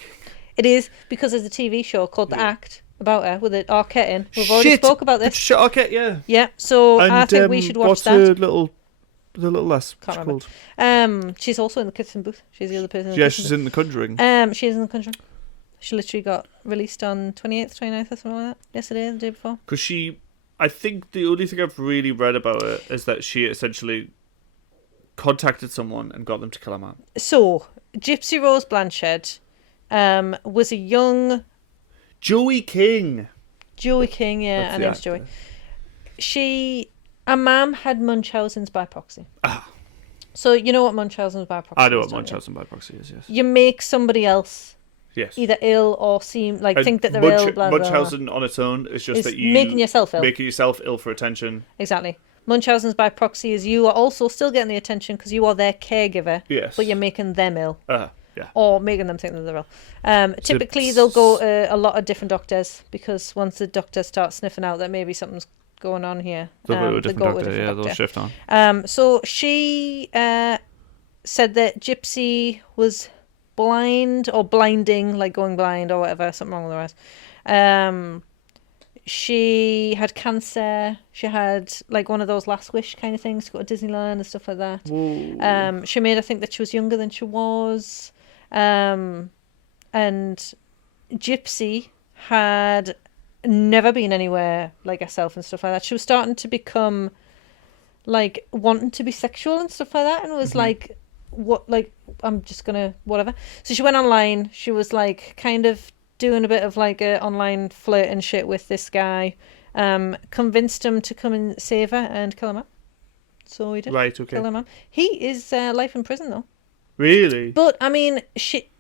It is, because there's a TV show called The Act about her with Arquette in. We've already spoke about this. Shit, Arquette, yeah. Yeah, so I think we should watch that. What's the little lass called? She's also in the kissing booth. She's the other person. She's in The Conjuring. She's in The Conjuring. She literally got released on 28th, 29th or something like that. Yesterday, the day before. Because I think the only thing I've really read about it is that she essentially contacted someone and got them to kill her man. So, Gypsy Rose Blanchard was a young... Joey King, yeah. Her name's Joey. Her mum had Munchausen's by proxy. So, you know what Munchausen's by proxy is? I know what Munchausen by proxy is, yes. You make somebody else... Yes. Either ill or think that they're ill. Blah, blah, Munchausen on its own is just that you making yourself ill for attention. Exactly. Munchausen's by proxy is you are also still getting the attention because you are their caregiver. Yes. But you're making them ill. Yeah. Or making them think that they're ill. Typically, they'll go to a lot of different doctors because once the doctors start sniffing out that maybe something's going on here, they'll go to a different doctor. Yeah, they'll shift on. So she said that Gypsy was blind or blinding, like going blind or whatever, something wrong with her eyes. She had cancer. She had like one of those last wish kind of things to go to Disneyland and stuff like that. Whoa. She made her think that she was younger than she was. And Gypsy had never been anywhere like herself and stuff like that. She was starting to become like wanting to be sexual and stuff like that, and was like, what, like, I'm just gonna whatever. So she went online. She was like kind of doing a bit of like a online flirt and shit with this guy. Convinced him to come and save her and kill him up. So he did. Right, okay. Kill him up. He is life in prison though. Really? But I mean, she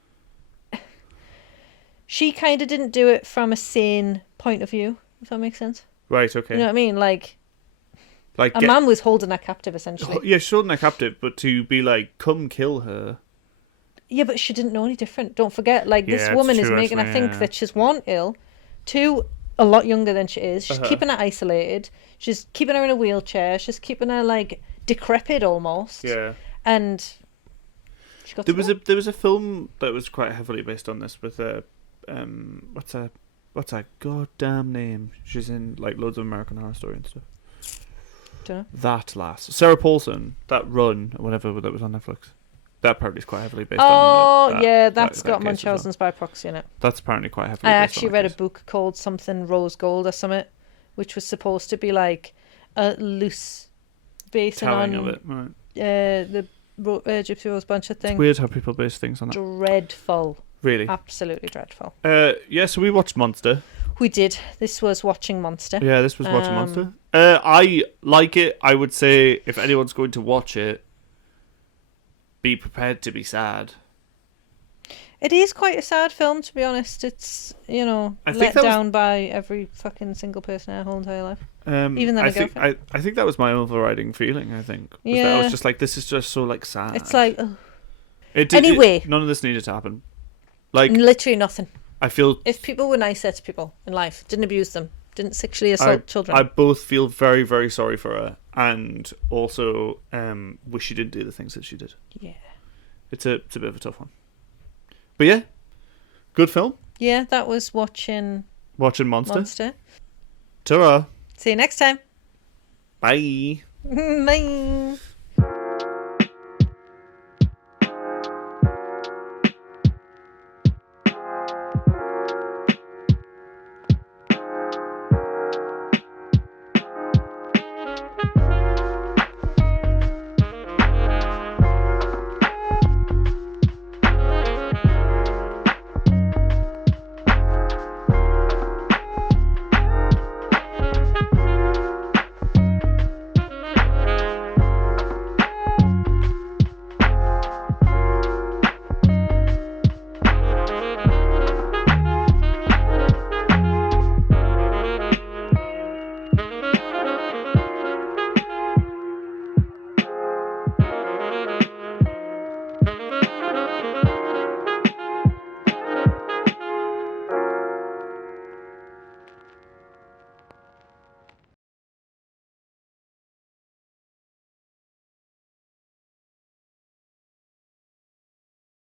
kind of didn't do it from a sane point of view, if that makes sense. Right, okay. You know what I mean? Like a man was holding her captive, essentially. Yeah, she's holding her captive, but to be like, come kill her. Yeah, but she didn't know any different. Don't forget, like, this Yeah, woman it's is true, making her actually, think yeah. that she's, one, ill, two, a lot younger than she is. She's keeping her isolated. She's keeping her in a wheelchair. She's keeping her, like, decrepit almost. Yeah. And she got There was a film that was quite heavily based on this with what's her goddamn name? She's in like loads of American Horror Story and stuff. Dunno. That lass, Sarah Paulson, that Run, or whatever that was on Netflix. That apparently is quite heavily based on. Oh, yeah, that's got case as well. Munchausen's by proxy in it. That's apparently quite heavily. I based actually on read a case. book called something Rose Gold or something, which was supposed to be like a loose basing Telling on of it, right? the Gypsy Rose Bunch of It's thing. weird how people base things on that. Dreadful. Really? Absolutely dreadful. Yeah. So we watched Monster. We did. This was watching Monster. Yeah, this was watching Monster. I like it. I would say if anyone's going to watch it, be prepared to be sad. It is quite a sad film, to be honest. It's, you know, I think let that was- down by every fucking single person in our whole entire life. Even then, I a think girlfriend. I think that was my overriding feeling. I think was that I Yeah. was just like, this is just so like sad. It's like, ugh. Anyway, none of this needed to happen. Like, Literally nothing. I feel If people were nicer to people in life, didn't abuse them, didn't sexually assault children. I both feel very, very sorry for her, and also wish she didn't do the things that she did. Yeah. It's a bit of a tough one. But yeah, good film. Yeah, that was watching Monster. Ta-ra. See you next time. Bye. Bye.